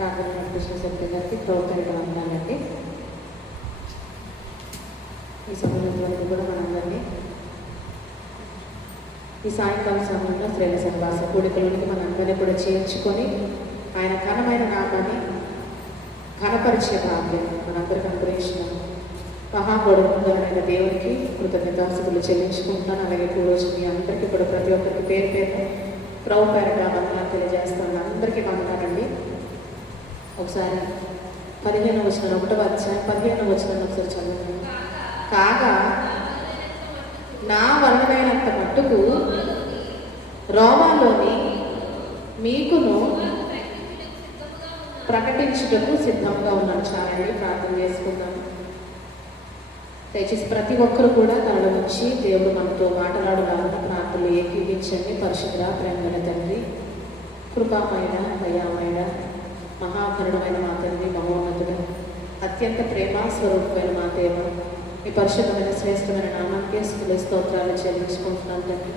ప్రార్థన కృష్ణ సత్య గారికి ప్రభుత్వ వందనాలండి. ఈ సమయం వరకు కూడా మనందరినీ ఈ సాయంకాల సమయంలో శ్రేణ సహవాస కూడికలోనికి మనందరినీ కూడా చేర్చుకొని ఆయన ఘనమైన నామాన్ని ఘనపరిచే భాగ్యం మనందరికి అనుగ్రహించిన మహాగొడవైన దేవునికి కృతజ్ఞతాస్తుతులు చెల్లించుకుంటున్నాను. అలాగే రోజు మీ అందరికీ కూడా ప్రతి ఒక్కరికి పేరు పేరు ప్రభు పేరుగా వందనాలు తెలియజేస్తాను. అందరికీ వందనాలండి. ఒకసారి 15వ వచనం 1వ అధ్యాయం 15వ వచనం ఒకసారి చదువుతాను. కాగా నా వలనైనంత మట్టుకు రోమాలోని మీకును ప్రకటించుటకు సిద్ధంగా ఉన్నాను. చాలండి, ప్రార్థన చేసుకుందాము. దయచేసి ప్రతి ఒక్కరు కూడా తనలో నుంచి దేవుడు మనతో మాట్లాడాలని ప్రార్థనలు ఏకీవించండి. పరిశుద్ధ ప్రేమగల తండ్రి, కృపామైన దయామైన మహాకరుణమైన మా తండ్రి, మహోన్నతుడు అత్యంత ప్రేమ స్వరూపమైన మా దేవ, మీ పరిశుద్ధమైన శ్రేష్టమైన నామానికి స్తుతులు స్తోత్రాలు చెల్లించుకుంటున్నాం తండ్రి.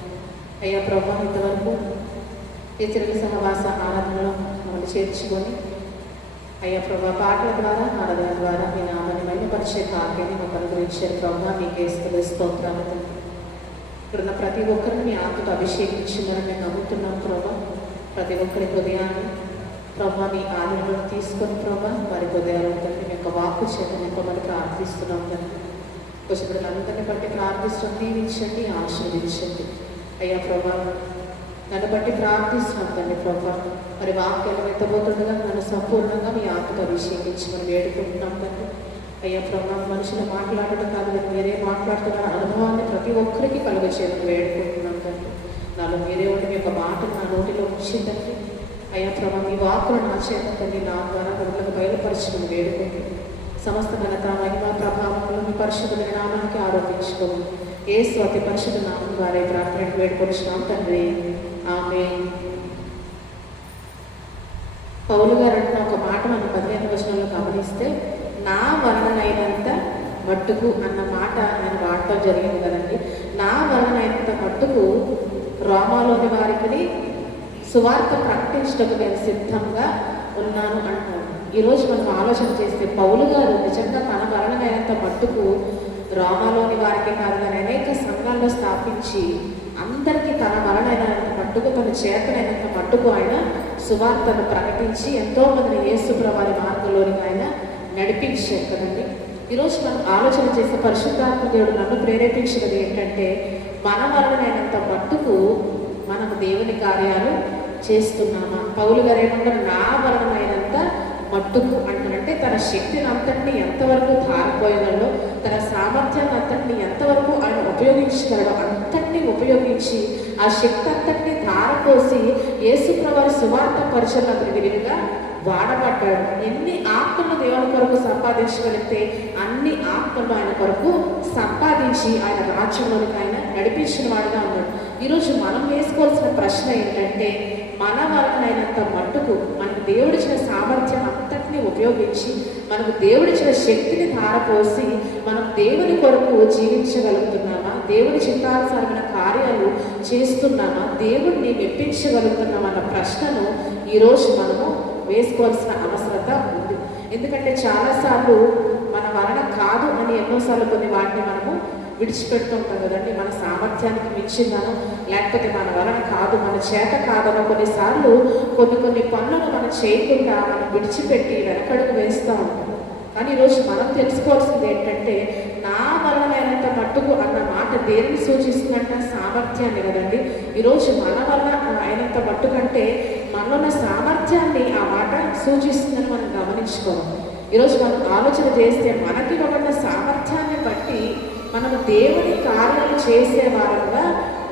అయ్యా ప్రభా, ఇంతవరకు ఈ తిరుగు సహవాస ఆరాధనలో మమ్మల్ని చేర్చుకొని అయ్యా ప్రభా పాటల ద్వారా ఆరాధన ద్వారా మీ నామాన్ని మహిమపరిచే భాగ్యాన్ని మాకు అనుగ్రహించారు ప్రభా. మీకే స్తుతులు స్తోత్రాలు తండ్రి. ఇక్కడున్న ప్రతి ఒక్కరిని మీ ఆత్మతో అభిషేకించిందని మేము నమ్ముతున్నాం ప్రభా. ప్రతి ఒక్కరి హృదయాన్ని ప్రభా మీ ఆలయంలో తీసుకొని ప్రభా వారి హృదయాలు తండ్రి మీ యొక్క వాక్కు చేత నింపమని ప్రార్థిస్తున్నాం తండ్రి. వచ్చినప్పుడందరిని బట్టి ప్రార్థిస్తున్నాం, దీవించండి, ఆశీర్వదించండి అయ్యా ప్రభా. నన్ను బట్టి ప్రార్థిస్తున్నాం తండ్రి ప్రభా. మరి వాక్యాలు ఎత్తబోతుండగా నన్ను సంపూర్ణంగా మీ ఆత్మతో అభిషేకించమని వేడుకుంటున్నాం తండ్రి. అయ్యా ప్రభా, మనుషులు మాట్లాడటం కాదు, మీరే మాట్లాడుతున్న అనుభవాన్ని ప్రతి ఒక్కరికి కలుగచేయమని వేడుకుంటున్నాం తండ్రి. నాలో మీరే ఉండి మీ యొక్క మాటను నా నోటిలో ఉంచిందండి. అయ్యా ప్రభా, మీ వాక్కులు నా చేత తండ్రి నా ద్వారా మనకు బయలుపరచమని వేడుకుంటున్నాం. సమస్త ఘనత మహిమ ప్రభావంలో మీ పరిశుద్ధమైన నామానికి ఆరోపించుకోము. యేసు అతి పరిశుద్ధ నామం ద్వారా ప్రార్థన వేడుకొనిచున్నాం తండ్రి, ఆమేన్. పౌలు గారు అంటున్న ఒక మాట మనం 15వ వచనంలో గమనిస్తే, నా వలనైనంత మట్టుకు అన్న మాట ఆయన వాడటం జరిగింది కదండి. నా వలనైనంత మట్టుకు రోమాలోని వారికి సువార్త ప్రకటించటకు నేను సిద్ధంగా ఉన్నాను అంటున్నాను. ఈరోజు మనం ఆలోచన చేస్తే పౌలు గారు నిజంగా తన వలనైనంత మట్టుకు రోమాలోని వారికి కాదు కానీ అనేక సంఘాల్లో స్థాపించి అందరికీ తన వలనైనంత మట్టుకు తన చేతనైనంత మట్టుకు ఆయన సువార్తను ప్రకటించి ఎంతో మందిని యేసుప్రభు వారి మార్గంలోనికి ఆయన నడిపించారు కదండి. ఈరోజు మనం ఆలోచన చేసే పరిశుద్ధాత్మ దేవుడు నన్ను ప్రేరేపించినది ఏంటంటే, మన వలనైనంత మట్టుకు మనము దేవుని కార్యాలు చేస్తున్నామా. పౌలు గారు ఏమంటారు, నా వలనైనంత మట్టుకు అంటారంటే తన శక్తిని అంతటిని ఎంతవరకు ధారపోయగలడో, తన సామర్థ్యాన్ని అంతటిని ఎంతవరకు ఆయన ఉపయోగించగలడో అంతటినీ ఉపయోగించి ఆ శక్తి అంతటినీ ధారపోసి యేసుప్రభు సువార్త పరిచయకు విరివిగా వాడబడ్డాడు. ఎన్ని ఆత్మలు దేవుని కొరకు సంపాదించగలిగితే అన్ని ఆత్మలు ఆయన కొరకు సంపాదించి ఆయన రాజ్యంలోనికి ఆయన నడిపించిన వాడిగా ఉన్నాడు. ఈరోజు మనం వేసుకోవాల్సిన ప్రశ్న ఏంటంటే, మన వలనైనంత మట్టుకు మనకు దేవుడిచ్చిన సామర్థ్యం అంతటినీ ఉపయోగించి మనకు దేవుడిచ్చిన శక్తిని ధారపోసి మనం దేవుని కొరకు జీవించగలుగుతున్నామా, దేవుని చిత్తానుసారమైన కార్యాలు చేస్తున్నామా, దేవుడిని మెప్పించగలుగుతున్నామా అన్న ప్రశ్నను ఈరోజు మనము వేసుకోవాల్సిన అవసరత ఉంది. ఎందుకంటే చాలాసార్లు మన వలన కాదు అని ఎన్నోసార్లు కొన్ని వాటిని మనము విడిచిపెడుతుంటాం కదండి. మన సామర్థ్యానికి మించిందనో లేకపోతే మన వలన కాదు, మన చేత కాదనో కొన్నిసార్లు కొన్ని పనులను మనం చేయకుండా మనం విడిచిపెట్టి వెనకడుగు వేస్తూ ఉంటాం. కానీ ఈరోజు మనం తెలుసుకోవాల్సింది ఏంటంటే, నా వలనైనంత మట్టుకు అన్న మాట దేనిని సూచిస్తుందంటే సామర్థ్యాన్ని కదండి. ఈరోజు మన వలన అయినంత మట్టుకంటే మనలో ఉన్న సామర్థ్యాన్ని ఆ మాట సూచిస్తుందని మనం గమనించుకోవాలి. ఈరోజు మనం ఆలోచన చేస్తే మనకి ఉన్న సామర్థ్యాన్ని బట్టి మనము దేవుని కార్యాలు చేసే వారంగా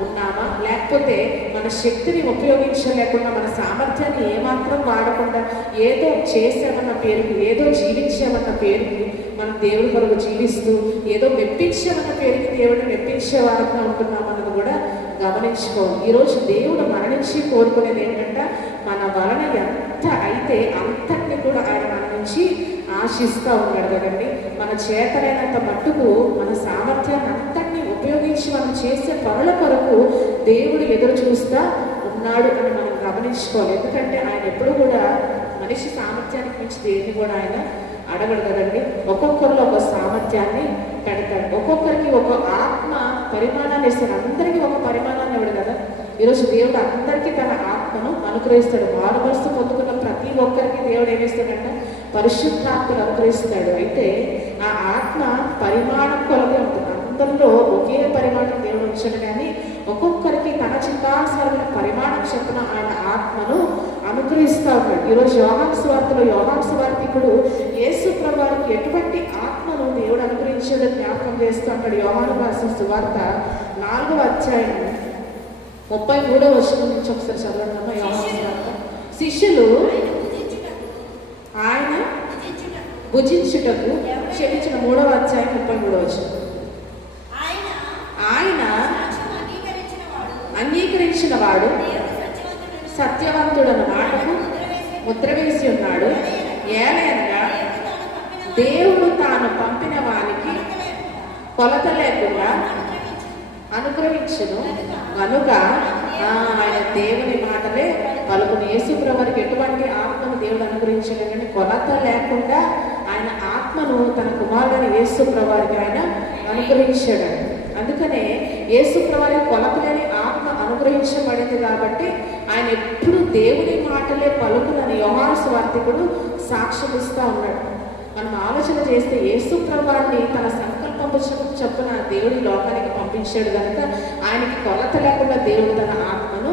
ఉన్నామా, లేకపోతే మన శక్తిని ఉపయోగించలేకుండా మన సామర్థ్యాన్ని ఏమాత్రం వాడకుండా ఏదో చేసామన్న పేరుకి, ఏదో జీవించామన్న పేరుకి మనం దేవుడి కొరకు జీవిస్తూ ఏదో మెప్పించామన్న పేరుకి దేవుడిని మెప్పించే వారంగా ఉంటున్నామన్నది కూడా గమనించుకోవాలి. ఈరోజు దేవుడు మన నుంచి కోరుకునేది ఏంటంటే, మన వలన ఎంత అయితే అంతటిని కూడా ఆయన మన నుంచి ఆశిస్తూ ఉన్నాడు కదండి. మన చేతనైనంత మట్టుకు మన సామర్థ్యాన్ని అంతటినీ ఉపయోగించి మనం చేసే పనుల కొరకు దేవుడు ఎదురు చూస్తూ ఉన్నాడు అని మనం గమనించుకోవాలి. ఎందుకంటే ఆయన ఎప్పుడు కూడా మనిషి సామర్థ్యానికి మించి దేన్ని కూడా ఆయన అడగడు కదండి. ఒక్కొక్కరిలో ఒక సామర్థ్యాన్ని పెడతాడు, ఒక్కొక్కరికి ఒక ఆత్మ పరిమాణాన్ని ఇస్తాడు. అందరికీ ఒక పరిమాణాన్ని ఇవ్వడు కదా. ఈరోజు దేవుడు అందరికీ తన ఆత్మను అనుగ్రహిస్తాడు. మారుమనస్సు పొందుకున్న ప్రతి ఒక్కరికి దేవుడు ఏమిస్తాడంటే పరిశుద్ధాత్మను అనుగ్రహిస్తాడు. అయితే ఆ ఆత్మ పరిమాణం కొలది ఉంటుంది. అందరిలో ఒకే పరిమాణం దేవుడు ఉంచాడు, కానీ ఒక్కొక్కరికి తన చిత్తానుసారమైన పరిమాణం చొప్పున ఆయన ఆత్మను అనుగ్రహిస్తూ ఉంటాడు. ఈరోజు యోహాను సువార్తలో యోహాను సువార్తికుడు యేసు ప్రభువుకి ఎటువంటి ఆత్మను దేవుడు అనుగ్రహించాడో జ్ఞాపకం చేస్తూ ఉంటాడు. యోహాను రాసిన సువార్త 4వ అధ్యాయం 33వ వచనం నుంచి ఒకసారి చదవండి. యోహాను సువార్త. శిష్యులు ఆయన భుజించుటకు క్షమించిన 3వ అధ్యాయం 33వ వచనం. ఆయన అంగీకరించిన వాడు సత్యవంతుడన్న మాటకు ముద్ర వేసి ఉన్నాడు. ఏలైనగా దేవుడు తాను పంపిన వానికి కొలత లేకుండా అనుగ్రహించును కనుక ఆయన దేవుని మాటలే పలుకుని. యేసు ప్రభువుకి ఎటువంటి ఆత్మను దేవుడు అనుగ్రహించాడు కానీ కొలత లేకుండా ఆయన ఆత్మను తన కుమారుడైన యేసు ప్రభువుకి ఆయన అనుగ్రహించాడు. అందుకనే యేసు ప్రభువుకి కొలత లేని ఆత్మ అనుగ్రహించబడింది కాబట్టి ఆయన ఎప్పుడు దేవుని మాటలే పలుకునని యోహాను సువార్తికుడు సాక్ష్యం ఇస్తూ ఉన్నాడు. మనం ఆలోచన చేస్తే యేసు ప్రభువుని తన సంకల్పము చొప్పున దేవుడి లోకానికి పంపించాడు కనుక ఆయనకి కొలత లేకుండా దేవుడు తన ఆత్మను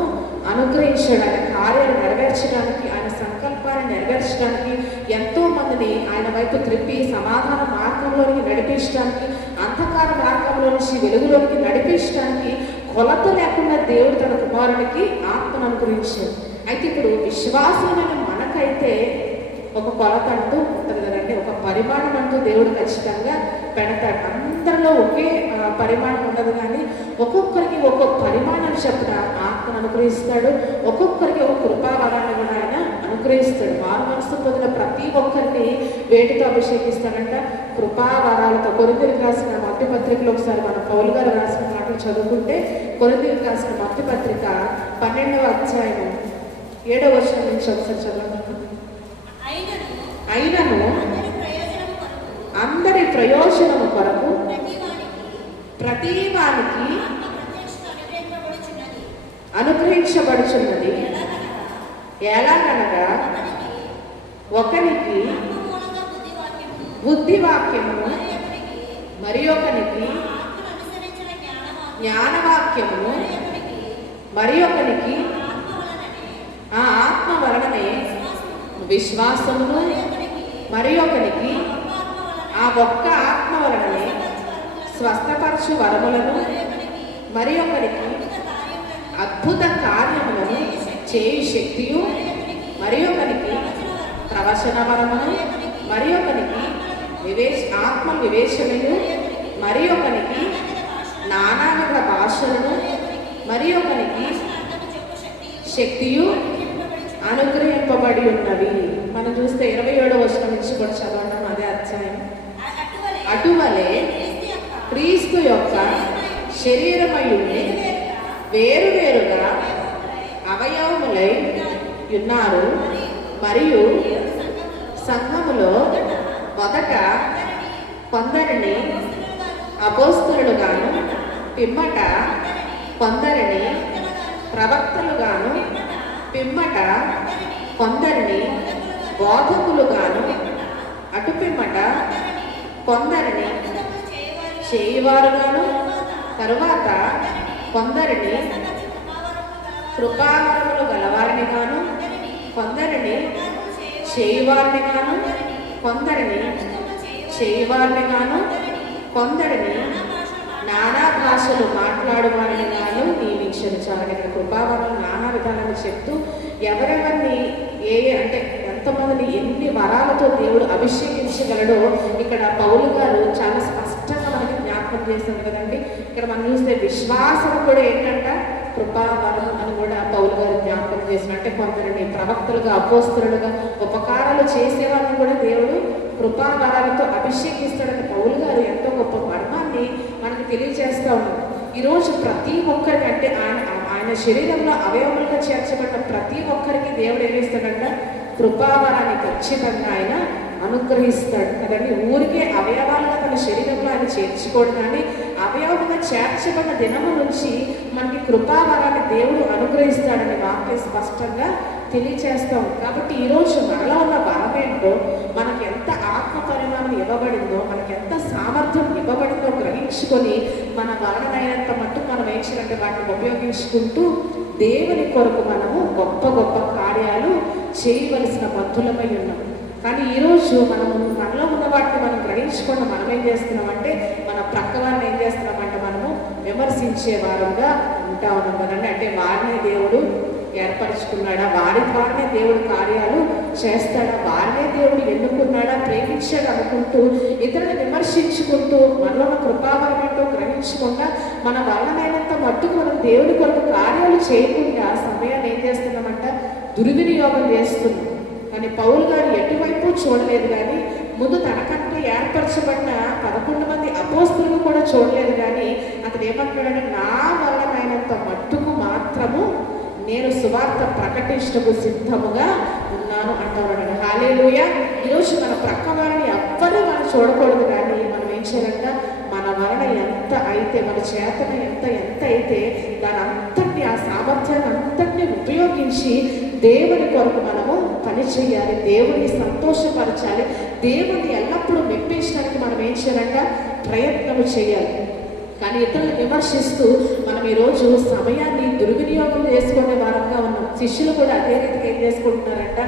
అనుగ్రహించాడు. ఆయన కార్యాలు నెరవేర్చడానికి, ఆయన సంకల్పాన్ని నెరవేర్చడానికి, ఎంతో మందిని ఆయన వైపు త్రిప్పి సమాధాన మార్గంలోనికి నడిపించడానికి, అంధకార మార్గంలో నుంచి వెలుగులోనికి నడిపించడానికి కొలత లేకుండా దేవుడు తన కుమారునికి ఆత్మను అనుగ్రహించాడు. అయితే ఇప్పుడు విశ్వాసమైన మనకైతే ఒక కొలత అంటూ ఉంటుంది కదండి, ఒక పరిమాణం అంటూ దేవుడు ఖచ్చితంగా పెడతాడు. అందరిలో ఒకే పరిమాణం ఉండదు, కానీ ఒక్కొక్కరికి ఒక్కొక్క పరిమాణం చొప్పున ఆత్మను అనుగ్రహిస్తాడు. ఒక్కొక్కరికి ఒక కృపావరాన్ని కూడా ఆయన అనుగ్రహిస్తాడు. మారు మనసు పొందిన ప్రతి ఒక్కరిని వేటితో అభిషేకిస్తాడంట? కృపావరాలతో. కొరింథీయులకు రాసిన మొదటి పత్రికలో ఒకసారి మన పౌలు గారు రాసిన మాటలు చదువుకుంటే, కొరింథీయులకు రాసిన మొదటి పత్రిక 12వ అధ్యాయం 7వ వచనం నుంచి ఒకసారి చదవండి. అయినను అందరి ప్రయోజనము కొరకు ప్రతి వానికి అనుగ్రహించబడుచున్నది. ఎలాగనగా ఒకనికి బుద్ధి వాక్యము, మరి ఒకనికి జ్ఞానవాక్యము, మరి ఒకనికి ఆ ఆత్మ వలననే విశ్వాసమును, మరి ఒకనికి ఆ ఒక్క ఆత్మ వలననే స్వస్థపరచు వరములను, మరి ఒకరికి అద్భుత కార్యములను చేయు శక్తియు, మరి ఒకరికి ప్రవచన వరమును, మరి ఒకరికి ఆత్మ వివేచనయు, మరి ఒకరికి నానావిధ భాషలను, మరి ఒకరికి శక్తియు అనుగ్రహింపబడి ఉన్నవి. మనం చూస్తే 27వ వచనం నుంచి కూడా చదవడం అదే అధ్యాయం. అటువలే క్రీస్తు యొక్క శరీరమయుని వేరువేరుగా అవయవములై ఉన్నారు, మరియు సంఘములో మొదట కొందరిని అపోస్తలుగాను, పిమ్మట కొందరిని ప్రవక్తలుగాను, పిమ్మట కొందరిని బోధకులుగాను, అటు పిమ్మట కొందరిని చేయువారుగాను, తరువాత కొందరిని కృపావరములు గలవారిని గాను, కొందరిని చేయువారిని గాను, కొందరిని చేయువారిని గాను, కొందరిని నానా భాషలు మాట్లాడువారిని గాను నియమించను. చాలా ఇక్కడ కృపావరం నానా విధాలుగా చెప్తూ ఎవరెవరిని అంటే ఎంతమందిని ఎన్ని వరాలతో దేవుడు అభిషేకించగలడో ఇక్కడ పౌలు గారు చాలా స్పష్టంగా మనకి జ్ఞాపకం చేస్తారు కదండి. ఇక్కడ మనం చూస్తే విశ్వాసం కూడా ఏంటంట కృపావరం అని కూడా పౌలు గారు జ్ఞాపకం చేసిన, అంటే కొందరిని ప్రవక్తలుగా, అపోస్తలుగా, ఉపకారాలు చేసేవారిని కూడా దేవుడు కృపావరాలతో అభిషేకిస్తాడని పౌలు గారు ఎంతో గొప్ప మర్మాన్ని మనకు తెలియజేస్తూ ఉన్నారు. ఈరోజు ప్రతి ఒక్కరికి, అంటే ఆయన శరీరంలో అవయవములుగా చేర్చబడిన ప్రతి ఒక్కరికి దేవుడు ఏమిస్తాడంట? కృపావరాన్ని ఖచ్చితంగా ఆయన అనుగ్రహిస్తాడు కదండి. ఊరికే అవయవాలుగా తన శరీరంలో ఆయన చేర్చుకోడు, కానీ అవయవంగా చేర్చబడిన దినము నుంచి మనకి కృపావరాన్ని దేవుడు అనుగ్రహిస్తాడని వాక్యం స్పష్టంగా తెలియచేస్తాం. కాబట్టి ఈరోజు మనలో ఉన్న బలం ఏంటో, మనకి ఎంత ఆత్మ పరిమాణం ఇవ్వబడిందో, మనకి ఎంత సామర్థ్యం ఇవ్వబడిందో గ్రహించుకొని మన వలనైనంత మట్టు మనం ఏం చేయాలంటే వాటిని ఉపయోగించుకుంటూ దేవుని కొరకు మనము గొప్ప గొప్ప కార్యాలు చేయవలసిన బద్ధులమై ఉన్నాం. కానీ ఈరోజు మనలో ఉన్న వాటిని మనం గ్రహించుకొని మనం ఏం చేస్తున్నామంటే మన ప్రక్క వారిని ఏం చేస్తున్నామంటే మనము విమర్శించే వారంగా ఉంటా ఉన్నాం కదండి. అంటే వారిని దేవుడు ఏర్పరచుకున్నాడా, వారి ద్వారానే దేవుడు కార్యాలు చేస్తాడా, వారినే దేవుడు ఎన్నుకున్నాడా, ప్రేమించాడు అనుకుంటూ ఇతరులను విమర్శించుకుంటూ మనలో కృపావరమేంటో గ్రహించకుండా మన వల్లనైనంత మట్టుకు మనం దేవుడి కొరకు కార్యాలు చేయకుండా సమయాన్ని ఏం చేస్తున్నామంట దుర్వినియోగం చేస్తున్నాం. కానీ పౌలు గారు ఎటువైపు చూడలేదు, కానీ ముందు తనకంటే ఏర్పరచబడిన 11 మంది అపోస్తులను కూడా చూడలేదు, కానీ అతను ఏమంటాడంటే నా వల్లనైనంత మట్టుకు మాత్రము నేను సువార్త ప్రకటించటకు సిద్ధముగా ఉన్నాను అంటాడు. హల్లెలూయా. ఈరోజు మన ప్రక్క వారిని ఎవ్వరూ మనం చూడకూడదు, కానీ మనం ఏం చేయాలంటే మన వలన ఎంత అయితే, మన చేతన ఎంత అయితే దాని అంతటిని, ఆ సామర్థ్యాన్ని అంతటిని ఉపయోగించి దేవుని కొరకు మనము పని చేయాలి, దేవుని సంతోషపరచాలి, దేవుని ఎల్లప్పుడూ మెప్పించడానికి మనం ఏం చేయాలంటే ప్రయత్నం చేయాలి. కానీ ఇతరులను విమర్శిస్తూ మనం ఈరోజు సమయాన్ని దుర్వినియోగం చేసుకునే వారంగా ఉన్నాం. శిష్యులు కూడా అదే రీతిగా ఏం చేసుకుంటున్నారంట,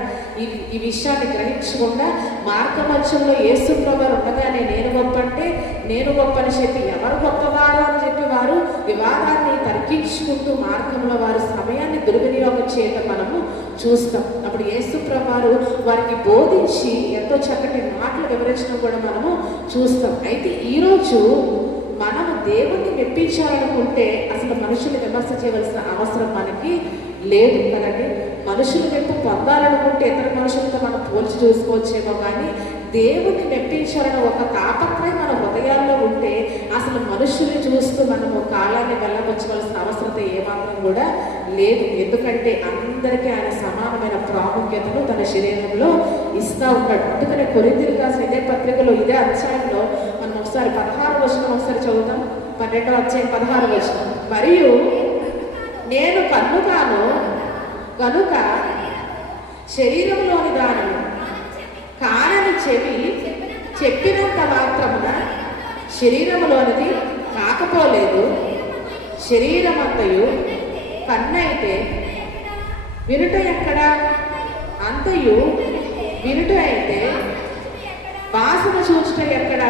ఈ విషయాన్ని గ్రహించకుండా మార్గమధ్యంలో యేసు ప్రభువు ఉండగానే నేను గొప్ప అంటే నేను గొప్ప అని చెప్పి ఎవరు గొప్పవారు అని చెప్పి వారు వివాదాన్ని తర్కించుకుంటూ మార్గంలో వారు సమయాన్ని దుర్వినియోగం చేయటం మనము చూస్తాం. అప్పుడు యేసు ప్రభువు వారికి బోధించి ఎంతో చక్కటి మాటలు వివరించడం కూడా మనము చూస్తాం. అయితే ఈరోజు మనము దేవుణ్ణి మెప్పించాలనుకుంటే అసలు మనుషులు విమర్శ చేయవలసిన అవసరం మనకి లేదు కదండి. మనుషులు మెప్పు పొందాలనుకుంటే ఇతర మనుషులతో మనం పోల్చి చూసుకోవచ్చేమో, కానీ దేవుణ్ణి మెప్పించాలని ఒక తాపత్రయం మన హృదయాల్లో ఉంటే అసలు మనుషుల్ని చూస్తూ మనము కాలాన్ని వెళ్ళబుచ్చవలసిన అవసరత ఏమాత్రం కూడా లేదు. ఎందుకంటే అందరికీ ఆయన సమానమైన ప్రాముఖ్యతను తన శరీరంలో ఇస్తూ ఉంటాడు. అందుకనే కొరింథీయులకు రాసిన ఇదే పత్రికలో ఇదే అధ్యాయంలో మనం ఒకసారి 16వ వచనం ఒకసారి చదువుతాం. 12వ అధ్యాయం 16వ వచనం. మరియు నేను కన్నుకాను కనుక శరీరంలోని దానిని కానని చెవి చెప్పినంత మాత్రమున శరీరములోనిది కాకపోలేదు. శరీరమంతయు కన్నైతే వినుట ఎక్కడా, అంతయు వినుట అయితే వాసన చూచుట ఎక్కడా.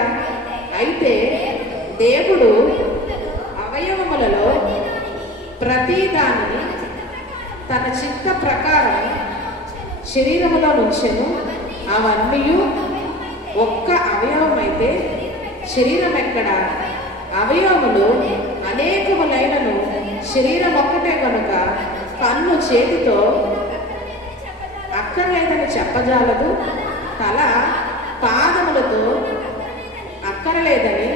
అయితే దేవుడు అవయవములలో ప్రతి దానిని తన చిత్త ప్రకారం శరీరములో నుంచెను. అవన్నీ ఒక్క అవయవమైతే శరీరం ఎక్కడ, అవయవములు అనేకములైనను శరీరం ఒక్కటే కనుక కన్ను చేతితో అక్కర్లేదని చెప్పజాలదు, తల పాదములతో అక్కరలేదని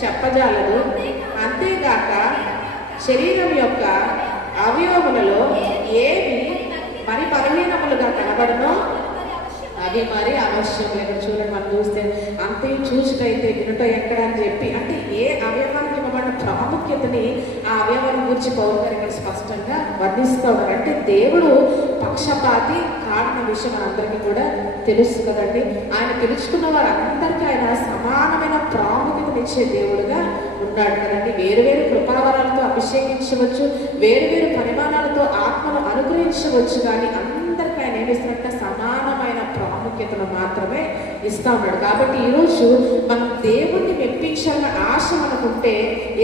చెప్పజాలదు. అంతేగాక శరీరం యొక్క అవయవములలో ఏవి మరి బలహీనములుగా కనబడనో అవి మరి అవశ్యం. ఇక్కడ చూడండి, మనం చూస్తే అంతే చూచుటైతే వినుట ఎక్కడ అని చెప్పి, అంటే ఏ అవయవానికి ఇవ్వబడిన ప్రాముఖ్యతని ఆ అవయవాన్ని గురించి పౌలు గారు ఇక్కడ స్పష్టంగా వర్ణిస్తూ ఉన్నారు. అంటే దేవుడు పక్షపాతి కారణ విషయం మనందరికీ కూడా తెలుసు కదండి. ఆయన తెలుసుకున్న వారందరికీ ఆయన సమానమైన ప్రాముఖ్యతనిచ్చే దేవుడుగా ఉన్నాడు కదండి. వేరువేరు కృపావరాలతో అభిషేకించవచ్చు, వేరువేరు పరిమాణాలతో ఆత్మను అనుగ్రహించవచ్చు, కానీ అందరికీ ఆయన ఏమిస్తున్నట్టు సమానమైన ప్రాముఖ్యతను మాత్రమే ఇస్తా ఉన్నాడు. కాబట్టి ఈరోజు మనం దేవుణ్ణి మెప్పించాలన్న ఆశ మనకుంటే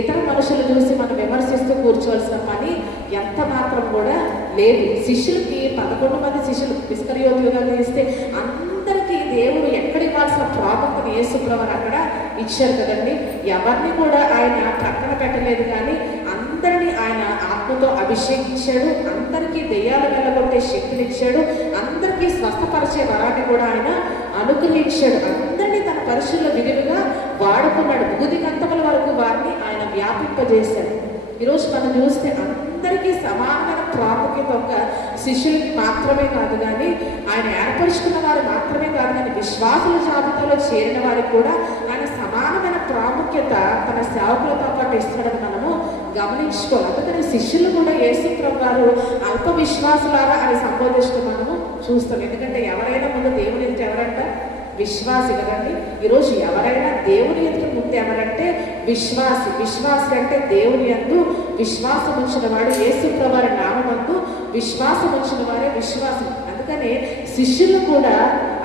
ఇతర మనుషులు చూసి మనం విమర్శిస్తూ కూర్చోవలసిన పని ఎంత మాత్రం కూడా లేదు. శిష్యులకి 11 మంది శిష్యులు ఇస్కరియోతులుగా ఇస్తే అందరికీ దేవుడు ఎక్కడ ఇవ్వాల్సిన ప్రాముఖ్యత యేసు ప్రభువు అక్కడ ఇచ్చారు కదండి. ఎవరిని కూడా ఆయన ప్రక్కన పెట్టలేదు, కానీ అందరినీ ఆయన ఆత్మతో అభిషేకించాడు, అందరికీ దెయ్యాలు వెళ్ళగొట్టే శక్తినిచ్చాడు, అందరికీ స్వస్థపరిచే వరాన్ని కూడా ఆయన అనుగ్రహించాడు. అందరినీ తన పరిశుద్ధ విలువగా వాడుకున్నాడు. బూది గంతముల వరకు వారిని ఆయన వ్యాపింపజేశాడు. ఈరోజు మనం చూస్తే అందరికీ సమానమైన ప్రాముఖ్యత ఒక శిష్యులకి మాత్రమే కాదు కానీ, ఆయన ఏర్పరుచుకున్న వారు మాత్రమే కాదు కానీ, విశ్వాసుల జాబితాలో చేరిన వారికి కూడా ఆయన సమానమైన ప్రాముఖ్యత తన సేవకులతో పాటు ఇస్తున్నాడని మనము గమనించుకోవాలి. అందుకని శిష్యులు కూడా యేసు ప్రభు వారు అల్ప విశ్వాసులారా అని సంబోధిస్తూ మనము చూస్తాం. ఎందుకంటే ఎవరైనా ముందు దేవుని ఎదుట ఎవరంట? విశ్వాసి కదండి. ఈరోజు ఎవరైనా దేవుని ఎదుట ముందు ఎవరంటే విశ్వాసి. విశ్వాసి అంటే దేవుని యందు విశ్వాసం ఉంచిన వాడు, యేసు ప్రభు వారి నామమందు విశ్వాసం ఉంచిన వారే విశ్వాసం. అందుకనే శిష్యులు కూడా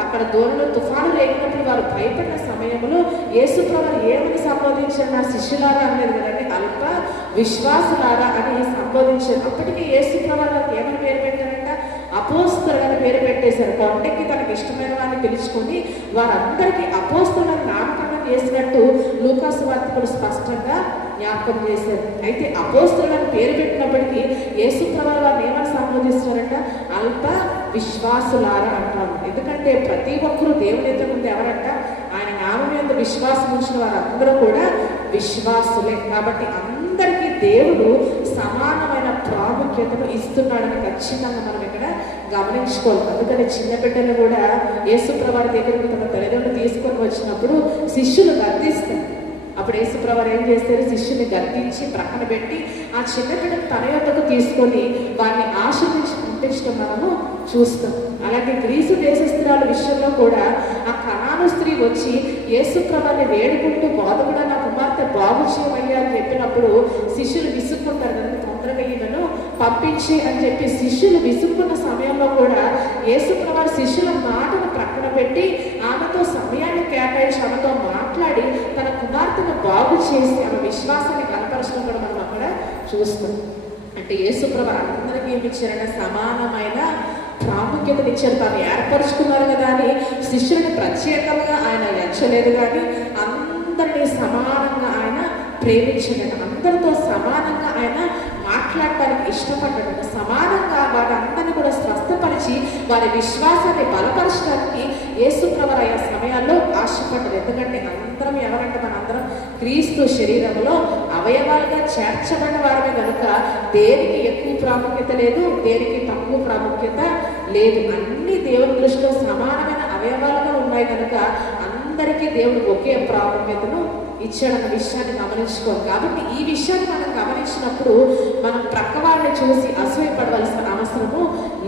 అక్కడ దూరంలో తుఫాను రేగినప్పుడు వారు భయపడిన సమయంలో యేసు ప్రభు వారు ఏమని సంబోధించారు? నా శిష్యులారా అనేది కదండి, అల్ప విశ్వాసులారా అని సంబోధించారు. అప్పటికే యేసు ప్రభు వారికి ఏమని పేరు పెట్టారంట? అపోస్తలులని పేరు పెట్టేశారు. కొండకి తనకి ఇష్టమైన వారిని పిలుచుకొని వారందరికీ అపోస్తలులను నామకరణం చేసినట్టు లూకాసు వార్తకులు స్పష్టంగా జ్ఞాపకం చేశారు. అయితే అపోస్తలులను పేరు పెట్టినప్పటికీ యేసు ప్రభువు వారిని ఏమని సంబోధిస్తున్నారంట? అల్ప విశ్వాసులారా అంటారు. ఎందుకంటే ప్రతి ఒక్కరూ దేవుని ఎదుట ముందు ఎవరంట? ఆయన నామం యందు విశ్వాసం ఉంచిన వారందరూ కూడా విశ్వాసులే. కాబట్టి అందరికీ దేవుడు సమానమైన ప్రాముఖ్యతను ఇస్తున్నాడని ఖచ్చితంగా మనం ఇక్కడ గమనించుకోవాలి. అందుకని చిన్న బిడ్డలు కూడా యేసు ప్రభు వారి దగ్గరికి తమ తల్లిదండ్రులు తీసుకొని వచ్చినప్పుడు శిష్యులు గద్దిస్తారు. అప్పుడు యేసు ప్రభు వారు ఏం చేస్తారు? శిష్యుని గద్దించి ప్రక్కన పెట్టి ఆ చిన్న బిడ్డను తన యొద్దకు తీసుకొని వారిని ఆశీర్వదించి పంపించడం మనము చూస్తాం. అలాగే గ్రీసు దేశస్తురాల విషయంలో కూడా ఆ కనాను స్త్రీ వచ్చి యేసు ప్రభువుని వేడుకుంటూ, బోధకుడా నా కుమార్తె బాగు చేయమయ్యా అని చెప్పినప్పుడు శిష్యులు విసుక్కుంటారు కదా, తొందరగా ఈమెను పంపించి అని చెప్పి శిష్యులు విసుక్కున్న సమయంలో కూడా యేసు ప్రభువు శిష్యుల మాటను ప్రక్కన పెట్టి ఆమెతో సమయాన్ని కేటాయించి ఆమెతో మాట్లాడి తన కుమార్తెను బాగు చేసి ఆమె విశ్వాసాన్ని కనపరచడం కూడా మనం అక్కడ చూస్తాం. అంటే యేసు ప్రభువు అందరికీ ఏమి ఇచ్చారంటే సమానమైన ప్రాముఖ్యతను ఇచ్చారు. తాను ఏర్పరచుకున్నారు కదా అని శిష్యులని ప్రత్యేకంగా ఆయన ఎంచలేదు, కానీ అందరినీ సమానంగా ఆయన ప్రేమించాడు. అందరితో సమానంగా ఆయన మాట్లాడటానికి ఇష్టపడ్డాడు. సమానంగా వారందరినీ కూడా స్వస్థపరిచి వారి విశ్వాసాన్ని బలపరచడానికి యేసు ప్రభువు ఆయా సమయాల్లో ఆశపడ్డాడు. ఎందుకంటే అందరం ఎవరంటే మనందరం క్రీస్తు శరీరంలో అవయవాలుగా చేర్చబడిన వారమే కనుక దేనికి ఎక్కువ ప్రాముఖ్యత లేదు, దేనికి తక్కువ ప్రాముఖ్యత లేదు. అన్ని దేవుని దృష్టిలో సమానమైన అవయవాలుగా ఉన్నాయి కనుక అందరికీ దేవుడు ఒకే ప్రాముఖ్యతను ఇచ్చాడన్న విషయాన్ని గమనించుకోవాలి. కాబట్టి ఈ విషయాన్ని మనం గమనించినప్పుడు మనం ప్రక్క వారిని చూసి అసూయపడవలసిన అవసరము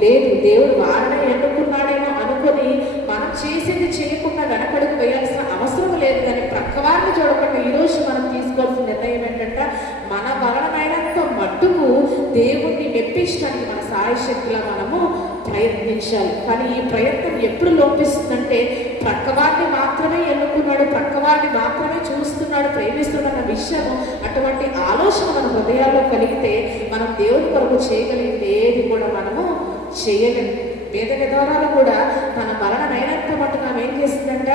లేదు. దేవుడు వారిని ఎన్నుకున్నాడేమో అనుకొని మనం చేసేది చేయకుండా వెనకడుగు వేయాల్సిన అవసరం లేదు. కానీ ప్రక్క వారిని చూడకుండా ఈరోజు మనం తీసుకోవాల్సిన నిర్ణయం ఏంటంటే మన వలనైనంత మట్టుకు దేవుణ్ణి మెప్పించడానికి మన సాయశక్తిలో మనము ప్రయత్నించాలి. కానీ ఈ ప్రయత్నం ఎప్పుడు లోపిస్తుందంటే ప్రక్కవాడిని మాత్రమే ఎన్నుకున్నాడు, ప్రక్కవాడిని మాత్రమే చూస్తున్నాడు, ప్రేమిస్తున్నాడు అన్న విషయము, అటువంటి ఆలోచన మన హృదయాల్లో కలిగితే మనం దేవుని కొరకు చేయగలిగింది ఏది కూడా మనము చేయలేము. వేద విధానాలు కూడా తన మరణమైనంత మటుకు ఆమె ఏం చేస్తుందంట?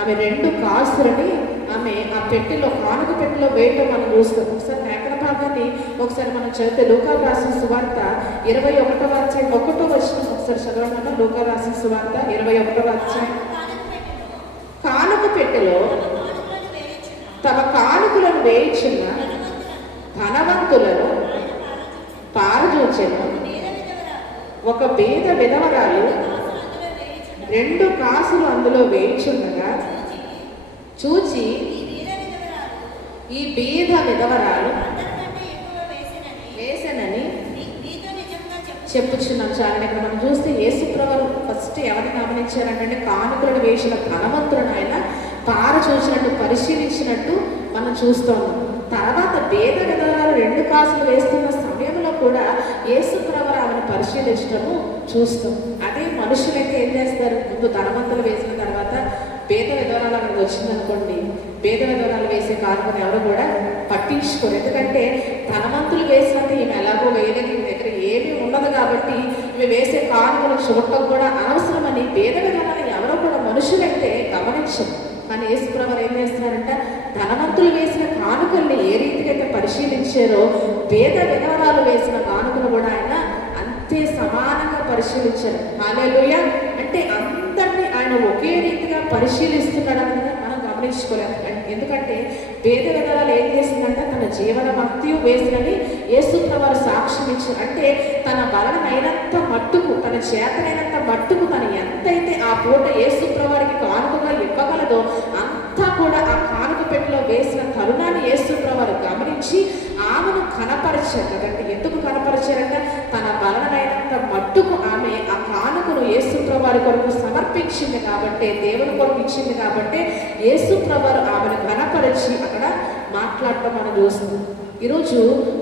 ఆమె 2 కాసులని ఆమె ఆ పెట్టెలో, కానుక పెట్టెలో వేయటం మనం చూస్తాం. ఒకసారి లేఖన భాగాన్ని ఒకసారి మనం చదివితే లూకా రాసిన సువార్త 21వ అధ్యాయం 1వ వచనం ఒకసారి చదవమన్నా. లూకా రాసిన సువార్త 21వ అధ్యాయం. కానుక పెట్టెలో తమ కానుకలను వేయించిన ధనవంతులను పారజూచెను. ఒక బీద విధవరాలు 2 కాసులు అందులో వేయించుండగా చూచి ఈ బీద విధవరాలు వేసనని చెప్పుచున్నాం. చాలా ఇక్కడ మనం చూస్తే యేసు ప్రభువు ఫస్ట్ ఎవరిని గమనించారంటే కానుకలను వేసిన ధనవంతులను ఆయన పారచూసినట్టు, పరిశీలించినట్టు మనం చూస్తాం. తర్వాత బీద విధవరాలు 2 కాసులు వేస్తున్న సమయంలో కూడా యేసు ప్రభువు ఆమెను పరిశీలించడము చూస్తాం. అదే మనుషులైతే ఏం చేస్తారు? ముందు ధనవంతులు వేసిన తర్వాత పేద విధవరాలు అనేది వచ్చిందనుకోండి, పేద విధవరాలు వేసే కానుకను ఎవరు కూడా పట్టించుకోరు. ఎందుకంటే ధనవంతులు వేసినంత ఈమె ఎలాగో వేయలేదు, ఈమె దగ్గర ఏమీ ఉండదు కాబట్టి ఈమె వేసే కానుకలు చూడటం కూడా అనవసరమని పేద విధవరాలను ఎవరో కూడా మనుషులైతే గమనించరు. కానీ యేసు ప్రభువు ఏం చేస్తున్నారంటే ధనవంతులు వేసిన కానుకల్ని ఏ రీతిగా అయితే పరిశీలించారో పేద విధవరాలు వేసిన కానుకలు కూడా ఆయన అంతే సమానంగా పరిశీలించారు. హల్లెలూయా. అంటే అందరినీ ఆయన ఒకే రీతిగా పరిశీలిస్తున్నాడని మనం గమనించుకోలేదు. ఎందుకంటే పేద విధవాలు ఏం చేసిందంటే తన జీవన భక్తియు వేసినని యేసుప్రభువారు సాక్ష్యం ఇచ్చారు. అంటే తన వలనైనంత మట్టుకు, తన చేతనైనంత మట్టుకు తను ఎంతైతే ఆ పూట యేసుప్రభువారికి కానుకగా ఇవ్వగలదో అంతా కూడా ఆ కానుక పెట్టెలో వేసిన తరుణాన్ని యేసుప్రభువారు గమనించి ఆమెను కనపరిచారు కదంటే. ఎందుకు కనపరిచారంటే తన వలనైనంత మట్టుకు ఆమె ఆ కానుకను యేసుప్రభువారి కొరకు సమర్పించింది కాబట్టి, దేవుని కొరకు ఇచ్చింది కాబట్టి యేసుప్రభువారు ఆమెను కనపరిచి అక్కడ మాట్లాడటం మనం చూస్తున్నాం. ఈరోజు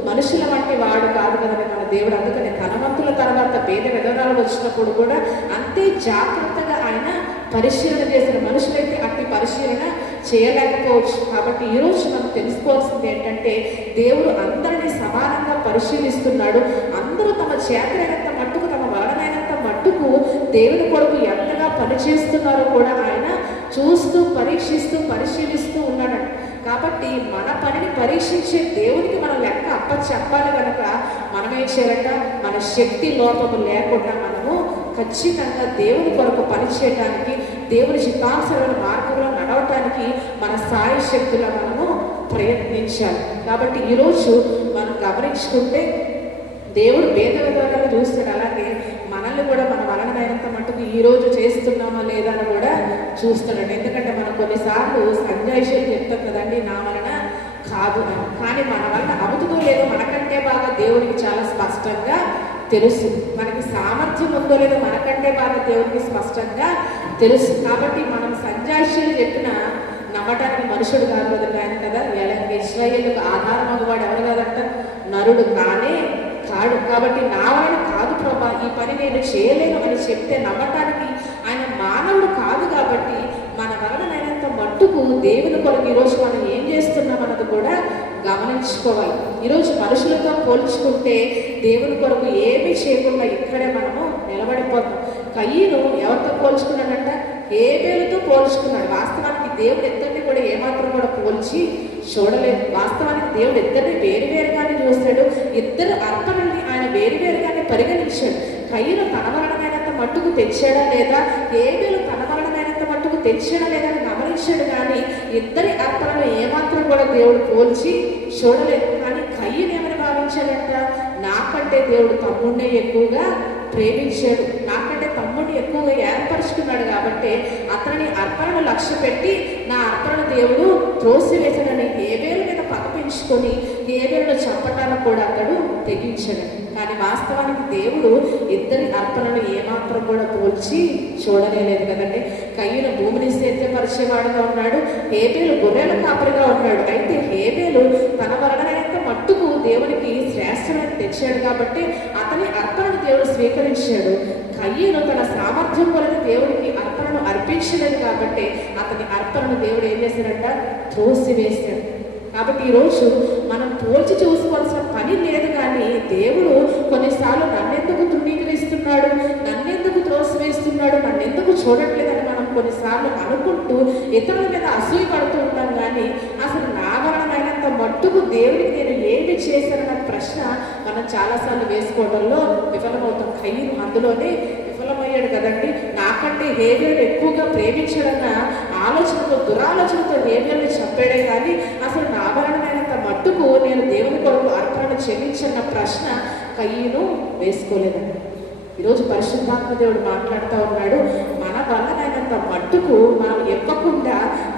మనుషుల వంటి వాడు కాదు కదండి మన దేవుడు. అందుకని ధనవంతుల తర్వాత పేద విధవరాలు వచ్చినప్పుడు కూడా అంతే జాగ్రత్తగా ఆయన పరిశీలన చేసిన. మనుషులైతే అట్టి పరిశీలన చేయలేకపోవచ్చు. కాబట్టి ఈరోజు మనం తెలుసుకోవాల్సింది ఏంటంటే దేవుడు అందరినీ సమానంగా పరిశీలిస్తున్నాడు. అందరూ తమ చేతనైనంత మట్టుకు, తమ వలనైనంత మట్టుకు దేవుని కొరకు ఎంతగా పనిచేస్తున్నారో కూడా ఆయన చూస్తూ పరిశీలిస్తూ ఉన్నాడు. కాబట్టి మన పనిని పరీక్షించే దేవునికి మనం లెక్క చెప్పాలి కనుక మనం ఏం చేయాలంట, మన శక్తి లోపము లేకుండా మనము ఖచ్చితంగా దేవుని కొరకు పనిచేయడానికి, దేవుని చిత్తానుసరమైన మార్గంలో నడవటానికి మన సాయ శక్తిలో మనము ప్రయత్నించాలి. కాబట్టి ఈరోజు మనం గమనించుకుంటే దేవుడు పేద విధానాలు చూస్తాడు. అలాగే మనల్ని కూడా మన వలనైనంత మట్టుకు ఈరోజు చేస్తున్నామా లేదా అని కూడా చూస్తున్నాడు. ఎందుకంటే మనం కొన్నిసార్లు సంజాయిషాలు చెప్తాం కదండి, నా వలన కాదు అని. కానీ మన వలన అవుతుందో లేదో మనకంటే బాగా దేవుడికి చాలా స్పష్టంగా తెలుసు. మనకి సామర్థ్యం ఉందో లేదో మనకంటే బాగా దేవుడికి స్పష్టంగా తెలుసు. కాబట్టి మనం సంజాయిషాలు చెప్పిన నమ్మటానికి మనుషుడు కాదు కదండి ఆయన కదా. ఇశ్రాయేలుకు ఆధారం అవ్వవాడు ఎవరు కాదంట, నరుడు కానే కాడు. కాబట్టి నా వలన కాదు ప్రభా, ఈ పని నేను చేయలేను అని చెప్తే నమ్మటానికి ఆయన మానవుడు కాదు. కాబట్టి మన వలనైనంత మట్టుకు దేవుని కొరకు ఈరోజు మనం ఏం చేస్తున్నాం అన్నది కూడా గమనించుకోవాలి. ఈరోజు మనుషులతో పోల్చుకుంటే దేవుని కొరకు ఏమీ చేయకుండా ఇక్కడే మనము నిలబడిపోతాం. కయ్యను ఎవరితో పోల్చుకున్నాడంట, హేబేలుతో పోల్చుకున్నాడు. వాస్తవానికి దేవుడు ఇద్దరిని కూడా ఏమాత్రం కూడా పోల్చి చూడలేదు. వాస్తవానికి దేవుడు ఇద్దరిని వేరువేరుగానే చూస్తాడు. ఇద్దరు అర్పణల్ని ఆయన వేరువేరుగానే పరిగణించాడు. కయ్యను తన వలనైనంత మట్టుకు తెచ్చాడా లేదా, హేబేలు తన వలనైనంత మట్టుకు తెచ్చాడా లేదా అని గమనించాడు. కానీ ఇద్దరి అర్పణలు ఏమాత్రం కూడా దేవుడు పోల్చి చూడలేదు. కానీ కయ్యను ఏమని భావించాడంట, నాకంటే దేవుడు తమ్ముడినే ఎక్కువగా ప్రేమించాడు, నాకంటే తమ్ముడిని ఎక్కువగా ఏర్పరుచుకున్నాడు కాబట్టి అతనిని అర్పణను లక్ష్య పెట్టి నా అర్పణ దేవుడు త్రోసివేశాడని హేబేలు మీద పగ పెంచుకొని హేబేలును చంపటానికి కూడా అతడు తెగించాడు. కానీ వాస్తవానికి దేవుడు ఇద్దరి అర్పణను ఏమాత్రం కూడా పోల్చి చూడలేదు కదండి. కయ్యను భూమిని సేద్యపరిచేవాడుగా ఉన్నాడు, హేబేలు గొర్రెల కాపరిగా ఉన్నాడు. అయితే హేబేలు తన వలనైనంత మట్టుకు దేవునికి శ్రేష్టమైన తెచ్చాడు కాబట్టి అతని అర్పణను దేవుడు స్వీకరించాడు. కయ్యను తన సామర్థ్యం వలన దేవుడికి అర్పణను అర్పించలేదు కాబట్టి అతని అర్పణను దేవుడు ఏం చేశాడంట, త్రోసివేశాడు. కాబట్టి ఈరోజు మనం పోల్చి చూసుకోవాల్సిన పని లేదు. కానీ దేవుడు కొన్నిసార్లు నన్నెందుకు తృణీకరిస్తున్నాడు, నన్నెందుకు త్రోసివేస్తున్నాడు, నన్నెందుకు చూడట్లేదని మనం కొన్నిసార్లు అనుకుంటూ ఇతరుల మీద అసూయ పడుతూ ఉంటాం. కానీ అసలు నా వలనైనంత మట్టుకు దేవుడికి నేను ఏమి చేశానన్న ప్రశ్న మనం చాలాసార్లు వేసుకోవడంలో విఫలమవుతాం. కయ్యను అందులోనే విఫలమయ్యాడు కదండి. నాకంటే హేబేలు ఎక్కువగా ప్రేమించాడన్న ఆలోచనతో, దురాలోచనతో హేబేలుని చంపాడే కానీ అసలు నా వలనైనంత మట్టుకు నేను దేవుని కొరకు అర్పణను చెల్లించన్న ప్రశ్న కయ్యను వేసుకోలేదండి. ఈరోజు పరిశుద్ధాత్మ దేవుడు మాట్లాడుతూ ఉన్నాడు, మన వలనైనంత మట్టుకు మనం ఇవ్వకుండా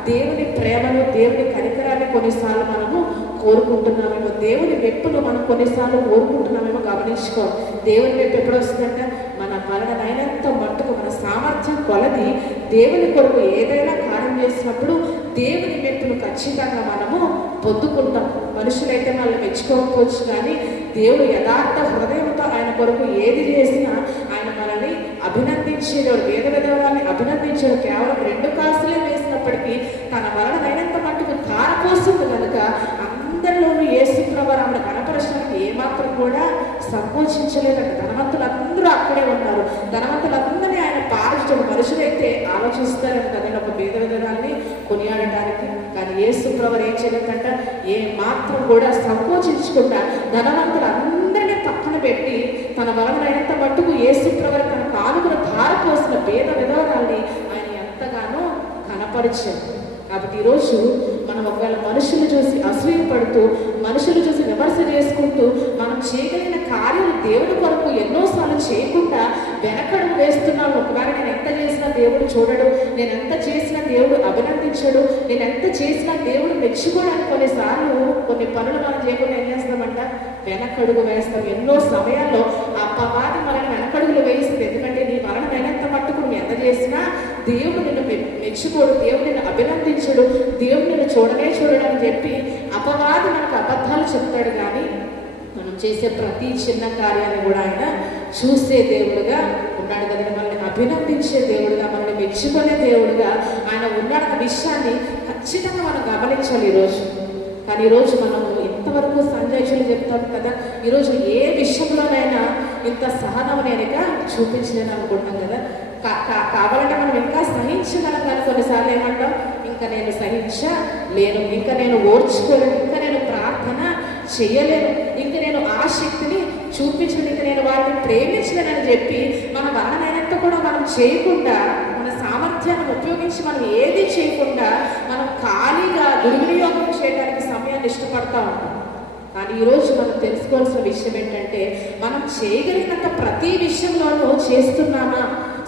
దేవుని ప్రేమను, దేవుని కనికరాన్ని కొన్నిసార్లు మనము కోరుకుంటున్నామేమో, దేవుని మెప్పును మనం కొన్నిసార్లు కోరుకుంటున్నామేమో గమనించుకోవాలి. దేవుని మెప్పు ఎప్పుడు వస్తుందంటే మన వలనైనంత మట్టుకు మన సామర్థ్యం కొలది దేవుని కొరకు ఏదైనా కార్యం చేసినప్పుడు దేవుని మెప్పును ఖచ్చితంగా మనము పొందుకుంటాం. మనుషులైతే వాళ్ళు మెచ్చుకోకపోవచ్చు కానీ దేవుడు యథార్థ హృదయంతో ఆయన కొరకు ఏది చేసినా ఆయన మనల్ని అభినందించేవాడు. వేద విధవాన్ని అభినందించాడు. కేవలం 2 కాసులే వేసినప్పటికీ తన వలనైనంత మట్టుకు ధారపోస్తుంది కనుక అందరిలోనూ యేసుప్రభువు ఆమెను కనపరచడానికి ఏమాత్రం కూడా సంకోచించలేదంట. ధనవంతులందరూ అక్కడే ఉన్నారు. ధనవంతులందరినీ ఆయన పాలించడం. మనుషులైతే ఆలోచిస్తారని కదండి ఒక వేద విధానాన్ని కొనియాడటానికి. కానీ యేసుప్రభువు ఏం చేయలేదంట, ఏ మాత్రం కూడా సంకోచించకుండా ధనవంతులందరినీ పక్కన పెట్టి తన వలనైనంత మట్టుకు యేసుప్రభువు తన కానుకను ధారపోసిన పేద విధవరాల్ని ఆయన ఎంతగానో కనపరిచారు. కాబట్టి ఈరోజు మనం ఒకవేళ మనుషులు చూసి అసూయపడుతూ, మనుషులు చూసి విమర్శ చేసుకుంటూ, మనం చేయగలిగిన కార్యాలు దేవుడి కొరకు ఎన్నోసార్లు చేయకుండా వెనకడుగు వేస్తున్నాం. ఒకవేళ నేను ఎంత చేసినా దేవుడు చూడడు, నేను ఎంత చేసినా దేవుడు అభినందించడు, నేను ఎంత చేసినా దేవుడు మెచ్చుకోవడానికి కొన్నిసార్లు కొన్ని పనులు మనం చేయకుండా ఏం చేస్తామంట, వెనకడుగు వేస్తాం. ఎన్నో సమయాల్లో అపవాది మనల్ని వెనకడుగులు వేయిస్తుంది. ఎందుకంటే నీ వలన నేనెంత మట్టుకు నువ్వు ఎంత చేసినా దేవుడు నిన్ను మెచ్చుకోడు, దేవుడు నిన్ను అభినందించడు, దేవుడు నిన్ను చూడడు అని చెప్పి అపవాది మనకు అబద్ధాలు చెప్తాడు. కానీ మనం చేసే ప్రతి చిన్న కార్యాన్ని కూడా ఆయన చూసే దేవుడుగా ఉన్నాడు కదండి. మనల్ని అభినందించే దేవుడుగా, మనల్ని మెచ్చుకునే దేవుడుగా ఆయన ఉన్నాడన్న విషయాన్ని ఖచ్చితంగా మనం గమనించాలి ఈరోజు. కానీ ఈరోజు మనము ఇంతవరకు సంజాయిషులు చెప్తాం కదా, ఈరోజు ఏ విషయంలోనైనా ఇంత సహనం నేనుగా చూపించలేను అనుకుంటాం కదా. కావాలంటే మనం ఇంకా సహించగలం, కానీ కొన్నిసార్లు ఏమంటాం, ఇంకా నేను సహించలేను, ఇంకా నేను ఓర్చుకోలేను, ఇంకా నేను ప్రార్థన చేయలేను, ఇంకా నేను ఆ శక్తిని చూపించలేను, ఇంకా నేను వాటిని ప్రేమించలేనని చెప్పి మన వలనైనంత కూడా మనం చేయకుండా, మన సామర్థ్యాన్ని ఉపయోగించి మనం ఏది చేయకుండా మనం ఖాళీగా దుర్వినియోగం చేయడానికి సమయాన్ని ఇష్టపడతా ఉంటాం. కానీ ఈరోజు మనం తెలుసుకోవాల్సిన విషయం ఏంటంటే, మనం చేయగలిగినంత ప్రతి విషయంలోనూ చేస్తున్నామా,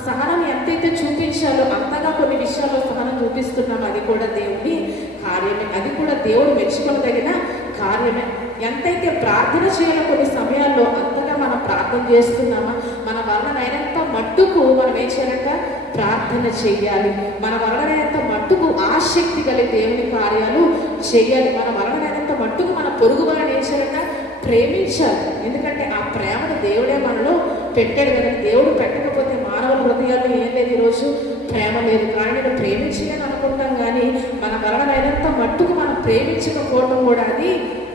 సహనం ఎంతైతే చూపించాలో అంతగా కొన్ని విషయాల్లో సహనం చూపిస్తున్నాం, అది కూడా దేవుని కార్యమే, అది కూడా దేవుడు మెచ్చుకోదగిన కార్యమే. ఎంతైతే ప్రార్థన చేయాలో కొన్ని సమయాల్లో అంతగా మనం ప్రార్థన చేస్తున్నామా, మన వలనైనంత మట్టుకు మనం ఏం చేయాలంట, ప్రార్థన చేయాలి. మన వలనైనంత మట్టుకు ఆసక్తి కలిగి దేవుని కార్యాలు చేయాలి. మన వలనైనంత మట్టుకు మన పొరుగు వారిని ఏం చేయాలంట, ప్రేమించాలి. ఎందుకంటే ఆ ప్రేమను దేవుడే మనలో పెట్టాడు కదా. దేవుడు పెట్టకపోతే మానవుల హృదయాల్లో ఏం లేదు, ఈరోజు ప్రేమ లేదు. కానీ నేను ప్రేమించలేని అనుకుంటాం, కానీ మన వలనైనంత మట్టుకు మనం ప్రేమించకపోవడం కూడా అది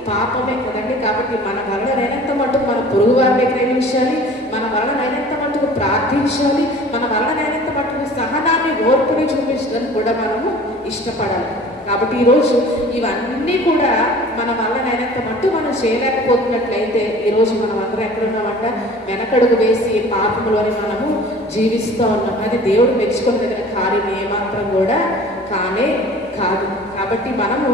పాపమే కదండి. కాబట్టి మన వలనైనంత మట్టుకు మన పొరుగు వారిని ప్రేమించాలి, మన వలనైనంత మట్టుకు ప్రార్థించాలి, మన వలనైనంత మట్టుకు సహనాన్ని, ఓర్పుని చూపించడానికి కూడా మనము ఇష్టపడాలి. కాబట్టి ఈరోజు ఇవన్నీ కూడా మన వలనైనంత మట్టు మనం చేయలేకపోతున్నట్లయితే ఈరోజు మనం అందరం ఎక్కడున్నామంట, వెనకడుగు వేసి పాపంలోని మనము జీవిస్తూ ఉన్నాం. అది దేవుడు మెచ్చుకునే దగ్గర కార్యం ఏమాత్రం కూడా కానే కాదు. కాబట్టి మనము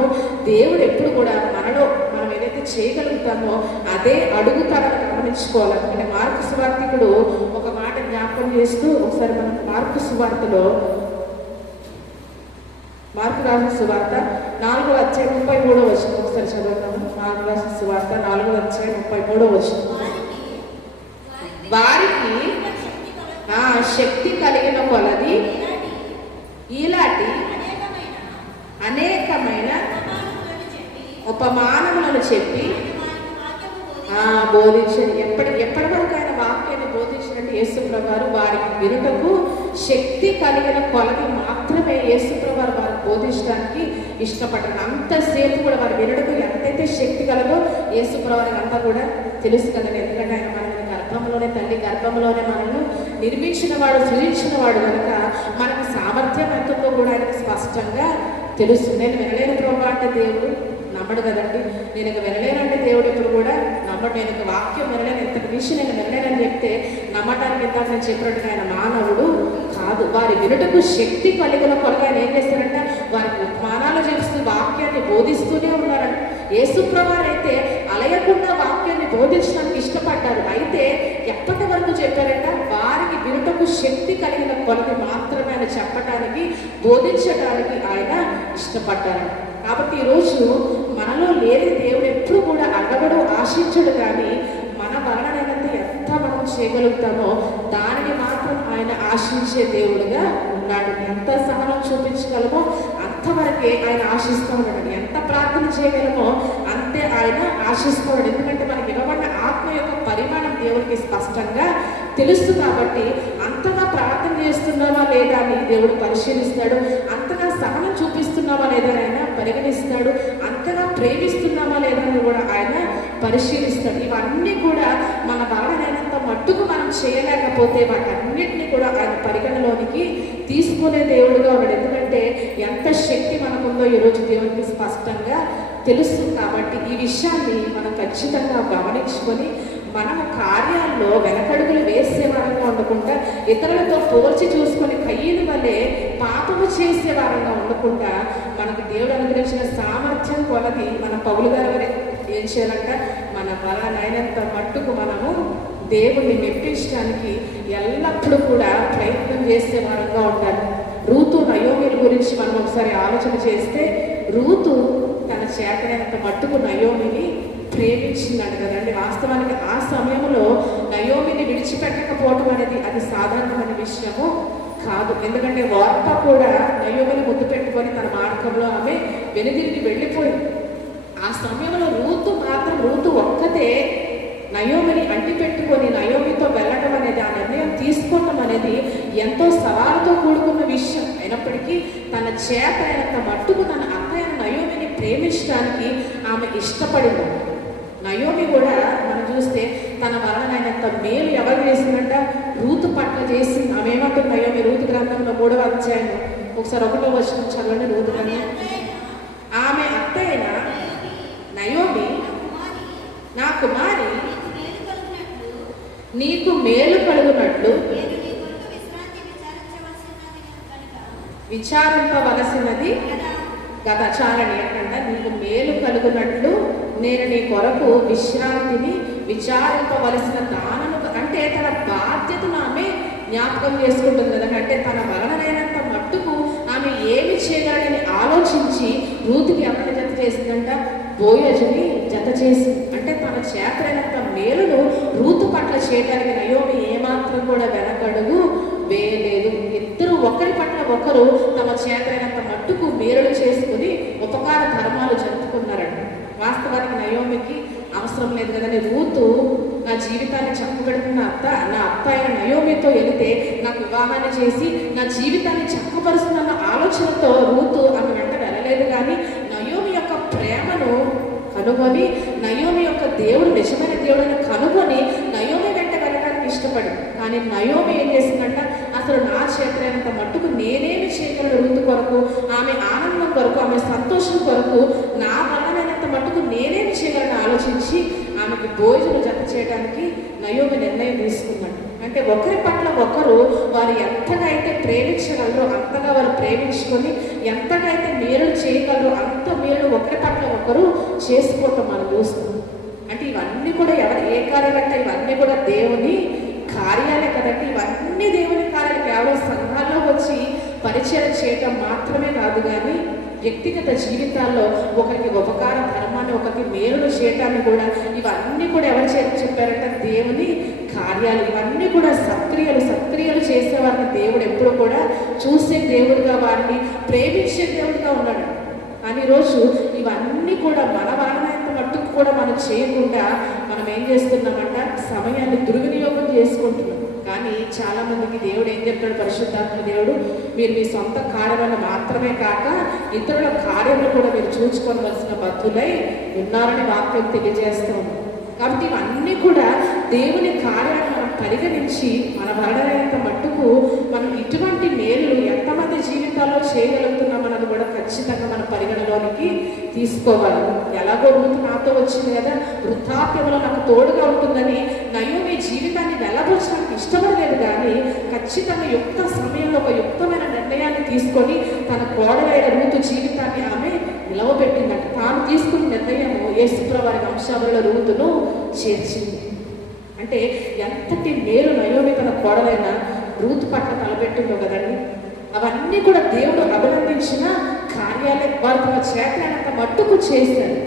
దేవుడు ఎప్పుడు కూడా మనలో మనం ఏదైతే చేయగలుగుతామో అదే అడుగుతారని గమనించుకోవాలి. అందుకని మార్కు సువార్తికుడు ఒక మాట జ్ఞాపకం చేస్తూ, ఒకసారి మనం మార్కు సువార్తలో, మార్కు రాసిన సువార్త 4:33 ఒకసారి చదువుతాము. మార్కు రాసిన సువార్త 4:33 వారికి శక్తి కలిగిన కొలది ఇలాంటి అనేకమైన ఉపమానములను చెప్పి బోధించండి. ఎప్పటి వరకు ఆయన వాక్యాన్ని బోధించినట్టు యేసుప్రభువారు వారికి వినుటకు శక్తి కలిగిన కొలది మాత్రమే యేసుప్రభువారు వారికి బోధించడానికి ఇష్టపడ్డారు. అంతసేపు కూడా వారు వినుటకు ఎంతైతే శక్తి కలదో యేసుప్రభువారికి అంతా కూడా తెలుసు కదండి. ఎందుకంటే ఆయన మనల్ని గర్భంలోనే, తల్లి గర్భంలోనే మనల్ని నిర్మించిన వాడు, సృజించిన వాడు కనుక మనకు సామర్థ్యం ఎంతో కూడా ఆయనకు స్పష్టంగా తెలుసు. నేను వినలేని ప్రభు అంటే దేవుడు నమ్మడు కదండి. నేను ఇక వినలేనంటే దేవుడు ఎప్పుడు కూడా నమ్మడు. నేను ఇక వాక్యం వినలేను, ఇంతకు మించి నేను వినలేనని చెప్తే నమ్మటానికి ఇంత నేను చెప్పినట్టుగా ఆయన మానవుడు కాదు. వారి వినుటకు శక్తి కలిగిన కొరకు ఆయన ఏం చేస్తారంటే వారికి ఉపమానాలు చేస్తూ వాక్యాన్ని బోధిస్తూనే ఉన్నారంట. యేసుప్రభువారు అయితే అలయకుండా వాక్యాన్ని బోధించడానికి ఇష్టపడ్డారు. అయితే ఎప్పటి వరకు చెప్పారంట, వారికి వినుటకు శక్తి కలిగిన కొలది మాత్రమే ఆయన చెప్పటానికి, బోధించడానికి ఆయన ఇష్టపడ్డారు. కాబట్టి ఈరోజు మనలో లేని దేవుడు ఎప్పుడు కూడా అడగడు, ఆశించడు. కానీ మన వలనైనంత ఎంత మనం చేయగలుగుతామో దానిని మాత్రం ఆయన ఆశించే దేవుడుగా ఉన్నాడు. ఎంత సహనం చూపించగలమో అంతవరకే ఆయన ఆశిస్తూ ఉన్నాడు. ఎంత ప్రార్థన చేయగలమో అంతే ఆయన ఆశిస్తూ ఉన్నాడు. ఎందుకంటే మనకి ఇవ్వబడిన ఆత్మ యొక్క పరిమాణం దేవుడికి స్పష్టంగా తెలుసు. కాబట్టి అంతగా ప్రార్థన చేస్తున్నావా లేదా అని దేవుడు పరిశీలిస్తాడు. అంతగా సహనం చూపిస్తున్నావా లేదా ఆయన పరిగణిస్తాడు. అంతగా ప్రేమిస్తున్నావా లేదా అని కూడా ఆయన పరిశీలిస్తాడు. ఇవన్నీ కూడా మన వలనైనంత మట్టుకు మనం చేయలేకపోతే వాటన్నిటిని కూడా ఆయన పరిగణలోనికి తీసుకునే దేవుడుగా ఉన్నాడు. ఎందుకంటే ఎంత శక్తి మనకుందో ఈరోజు దేవునికి స్పష్టంగా తెలుసు. కాబట్టి ఈ విషయాన్ని మనం ఖచ్చితంగా గమనించుకొని మనము కార్యాల్లో వెనకడుగులు వేసేవారంగా ఉండకుండా, ఇతరులతో పోల్చి చూసుకొని కయ్యను వల్లే పాపము చేసేవారంగా ఉండకుండా, మనకు దేవుడు అనుగ్రహించిన సామర్థ్యం కొలది మన పౌలు గారు ఏం చేయాలంట, మన వలనైనంత మట్టుకు మనము దేవుణ్ణి మెప్పించడానికి ఎల్లప్పుడూ కూడా ప్రయత్నం చేసే వారంగా ఉండాలి. రూతు నయోమిల గురించి మనం ఒకసారి ఆలోచన చేస్తే, రూతు తన చేతనైనంత మట్టుకు నయోమిని ప్రేమించిందంట కదండి. వాస్తవానికి ఆ సమయంలో నయోమిని విడిచిపెట్టకపోవటం అనేది అది సాధారణమైన విషయము కాదు. ఎందుకంటే వార్త కూడా నయోమిని ముద్దు పెట్టుకొని తన మార్గంలో ఆమె వెనుదిరిగి వెళ్ళిపోయింది. ఆ సమయంలో రూతు ఒక్కతే నయోమిని అంటిపెట్టుకొని నయోమితో వెళ్ళడం అనేది, ఆ నిర్ణయం తీసుకోవడం అనేది ఎంతో సవాలుతో కూడుకున్న విషయం అయినప్పటికీ తన చేత అయినంత మట్టుకు తన అత్తయ్య నయోమిని ప్రేమించడానికి ఆమె ఇష్టపడింది. నయోమి కూడా మనం చూస్తే తన వలనైనంత మేలు ఎవరు చేసిందంట, రూతు పట్ల చేసి. ఆమె ఏమంటుంది నయోమి రూతు గ్రంథంలో 3వ అధ్యాయం ఒకసారి 1వ వచనం చదవండి. రూతు గ్రంథం, ఆమె అత్తయ్య నయోమి, నా కుమారి నీకు మేలు కలుగునట్లు విచారింపవలసినది గత చాలని అంట, నీకు మేలు కలుగునట్లు నేను నీ కొరకు విశ్రాంతిని విచారింపవలసిన దానము, అంటే తన బాధ్యతను ఆమె జ్ఞాపకం చేసుకుంటుంది కదా. అంటే తన వలనైనంత మట్టుకు ఆమె ఏమి చేయగలనని ఆలోచించి రూతుకి ఎవరిని జత చేసిందంట, బోయజుని జత చేసి. అంటే తన చేతనైనంత మేలును రూతు పట్ల చేయడానికి నయోమి ఏమాత్రం కూడా వెనకడుగు వేయలేదు. ఇద్దరు ఒకరి పట్ల ఒకరు తమ చేతనైనంత మట్టుకు మేలులు చేసుకుని ఉపకార ధర్మాలు జరుపుకున్నారంట. వాస్తవానికి నయోమికి అవసరం లేదు కదండి. రూతు నా జీవితాన్ని చక్కబెడుతున్న నా అత్త అయిన నయోమితో వెళితే నాకు వివాహాన్ని చేసి నా జీవితాన్ని చక్కపరుస్తున్న ఆలోచనతో రూతు ఆమె వెంట వెళ్ళలేదు. కానీ నయోమి యొక్క ప్రేమను కనుగొని, నయోమి యొక్క దేవుడు నిజమైన దేవుడిని కనుగొని నయోమి వెంట వెళ్ళడానికి ఇష్టపడింది. కానీ నయోమి ఏం చేసిందంట, అసలు నా చేతనైనంత మట్టుకు నేనేమి చేయగలను రూతు కొరకు, ఆమె ఆనందం కొరకు, ఆమె సంతోషం కొరకు, నా వలనైనంత మట్టుకు నేనేమి చేయగలను ఆలోచించి ఆమెకు భోజనం జత చేయడానికి నయోమి నిర్ణయం తీసుకున్నాడు. అంటే ఒకరి పట్ల ఒకరు వారు ఎంతగా అయితే ప్రేమించగలరో అంతగా వారు ప్రేమించుకొని, ఎంతగా అయితే మేలు చేయగలరో అంత మేలు ఒకరి పట్ల ఒకరు చేసుకోవటం మనం చూస్తాం. అంటే ఇవన్నీ కూడా ఏ కార్యాలంటే ఇవన్నీ కూడా దేవుని కార్యాలే కదండి. ఇవన్నీ దేవుని కార్యాలు కేవలం సంఘాల్లో వచ్చి పరిచయం చేయటం మాత్రమే కాదు, కానీ వ్యక్తిగత జీవితాల్లో ఒకరికి ఉపకార ధర్మాన్ని, ఒకరికి మేలును చేయటాన్ని కూడా ఇవన్నీ కూడా ఎవరు చెప్పారంటే దేవుని కార్యాలు. ఇవన్నీ కూడా సక్రియలు చేసేవారిని దేవుడు ఎప్పుడు కూడా చూసే దేవుడిగా, వారిని ప్రేమించే దేవుడిగా ఉన్నాడు. కానీ ఈరోజు ఇవన్నీ కూడా మన వలనైనంత మట్టుకు కూడా మనం చేయకుండా మనం ఏం చేస్తున్నామంట, సమయాన్ని దుర్వినియోగం చేసుకుంటున్నాం. కానీ చాలా మందికి దేవుడు ఏం చెప్తాడు, పరిశుద్ధాత్మ దేవుడు, మీరు మీ సొంత కార్యాలను మాత్రమే కాక ఇతరుల కార్యాలను కూడా మీరు చూసుకోవలసిన బద్ధులై ఉన్నారని వాక్యం తెలియజేస్తాం. కాబట్టి ఇవన్నీ కూడా దేవుని కార్యాలను మనం పరిగణించి మన వలనైనంత మట్టుకు మనం ఇటువంటి మేలు ఎంతమంది జీవితాల్లో చేయగలుగుతున్నాం అన్నది కూడా ఖచ్చితంగా మన పరిగణలోనికి తీసుకోవాలి. ఎలాగో రూతు నాతో వచ్చింది కదా, వృద్ధాప్యంలో నాకు తోడుగా ఉంటుందని నయోమి జీవితాన్ని వెళ్ళబోచడానికి ఇష్టపడలేదు. కానీ ఖచ్చితంగా యుక్త సమయంలో ఒక యుక్తమైన నిర్ణయాన్ని తీసుకొని తన కోడలైన రూతు జీవితాన్ని ఆమె నిలవబెట్టిందంట. తాను తీసుకున్న నిర్ణయము యేసుప్రభువారి వంశావళిలో రూతును చేర్చింది. అంటే ఎంతటి మేలు నయోమి తన కోడలైన రూతు పట్ల తలపెట్టిందో కదండి. అవన్నీ కూడా దేవుడు అభినందించిన కార్యాలే. వారు తమ చేతనైనంత మట్టుకు చేశారు.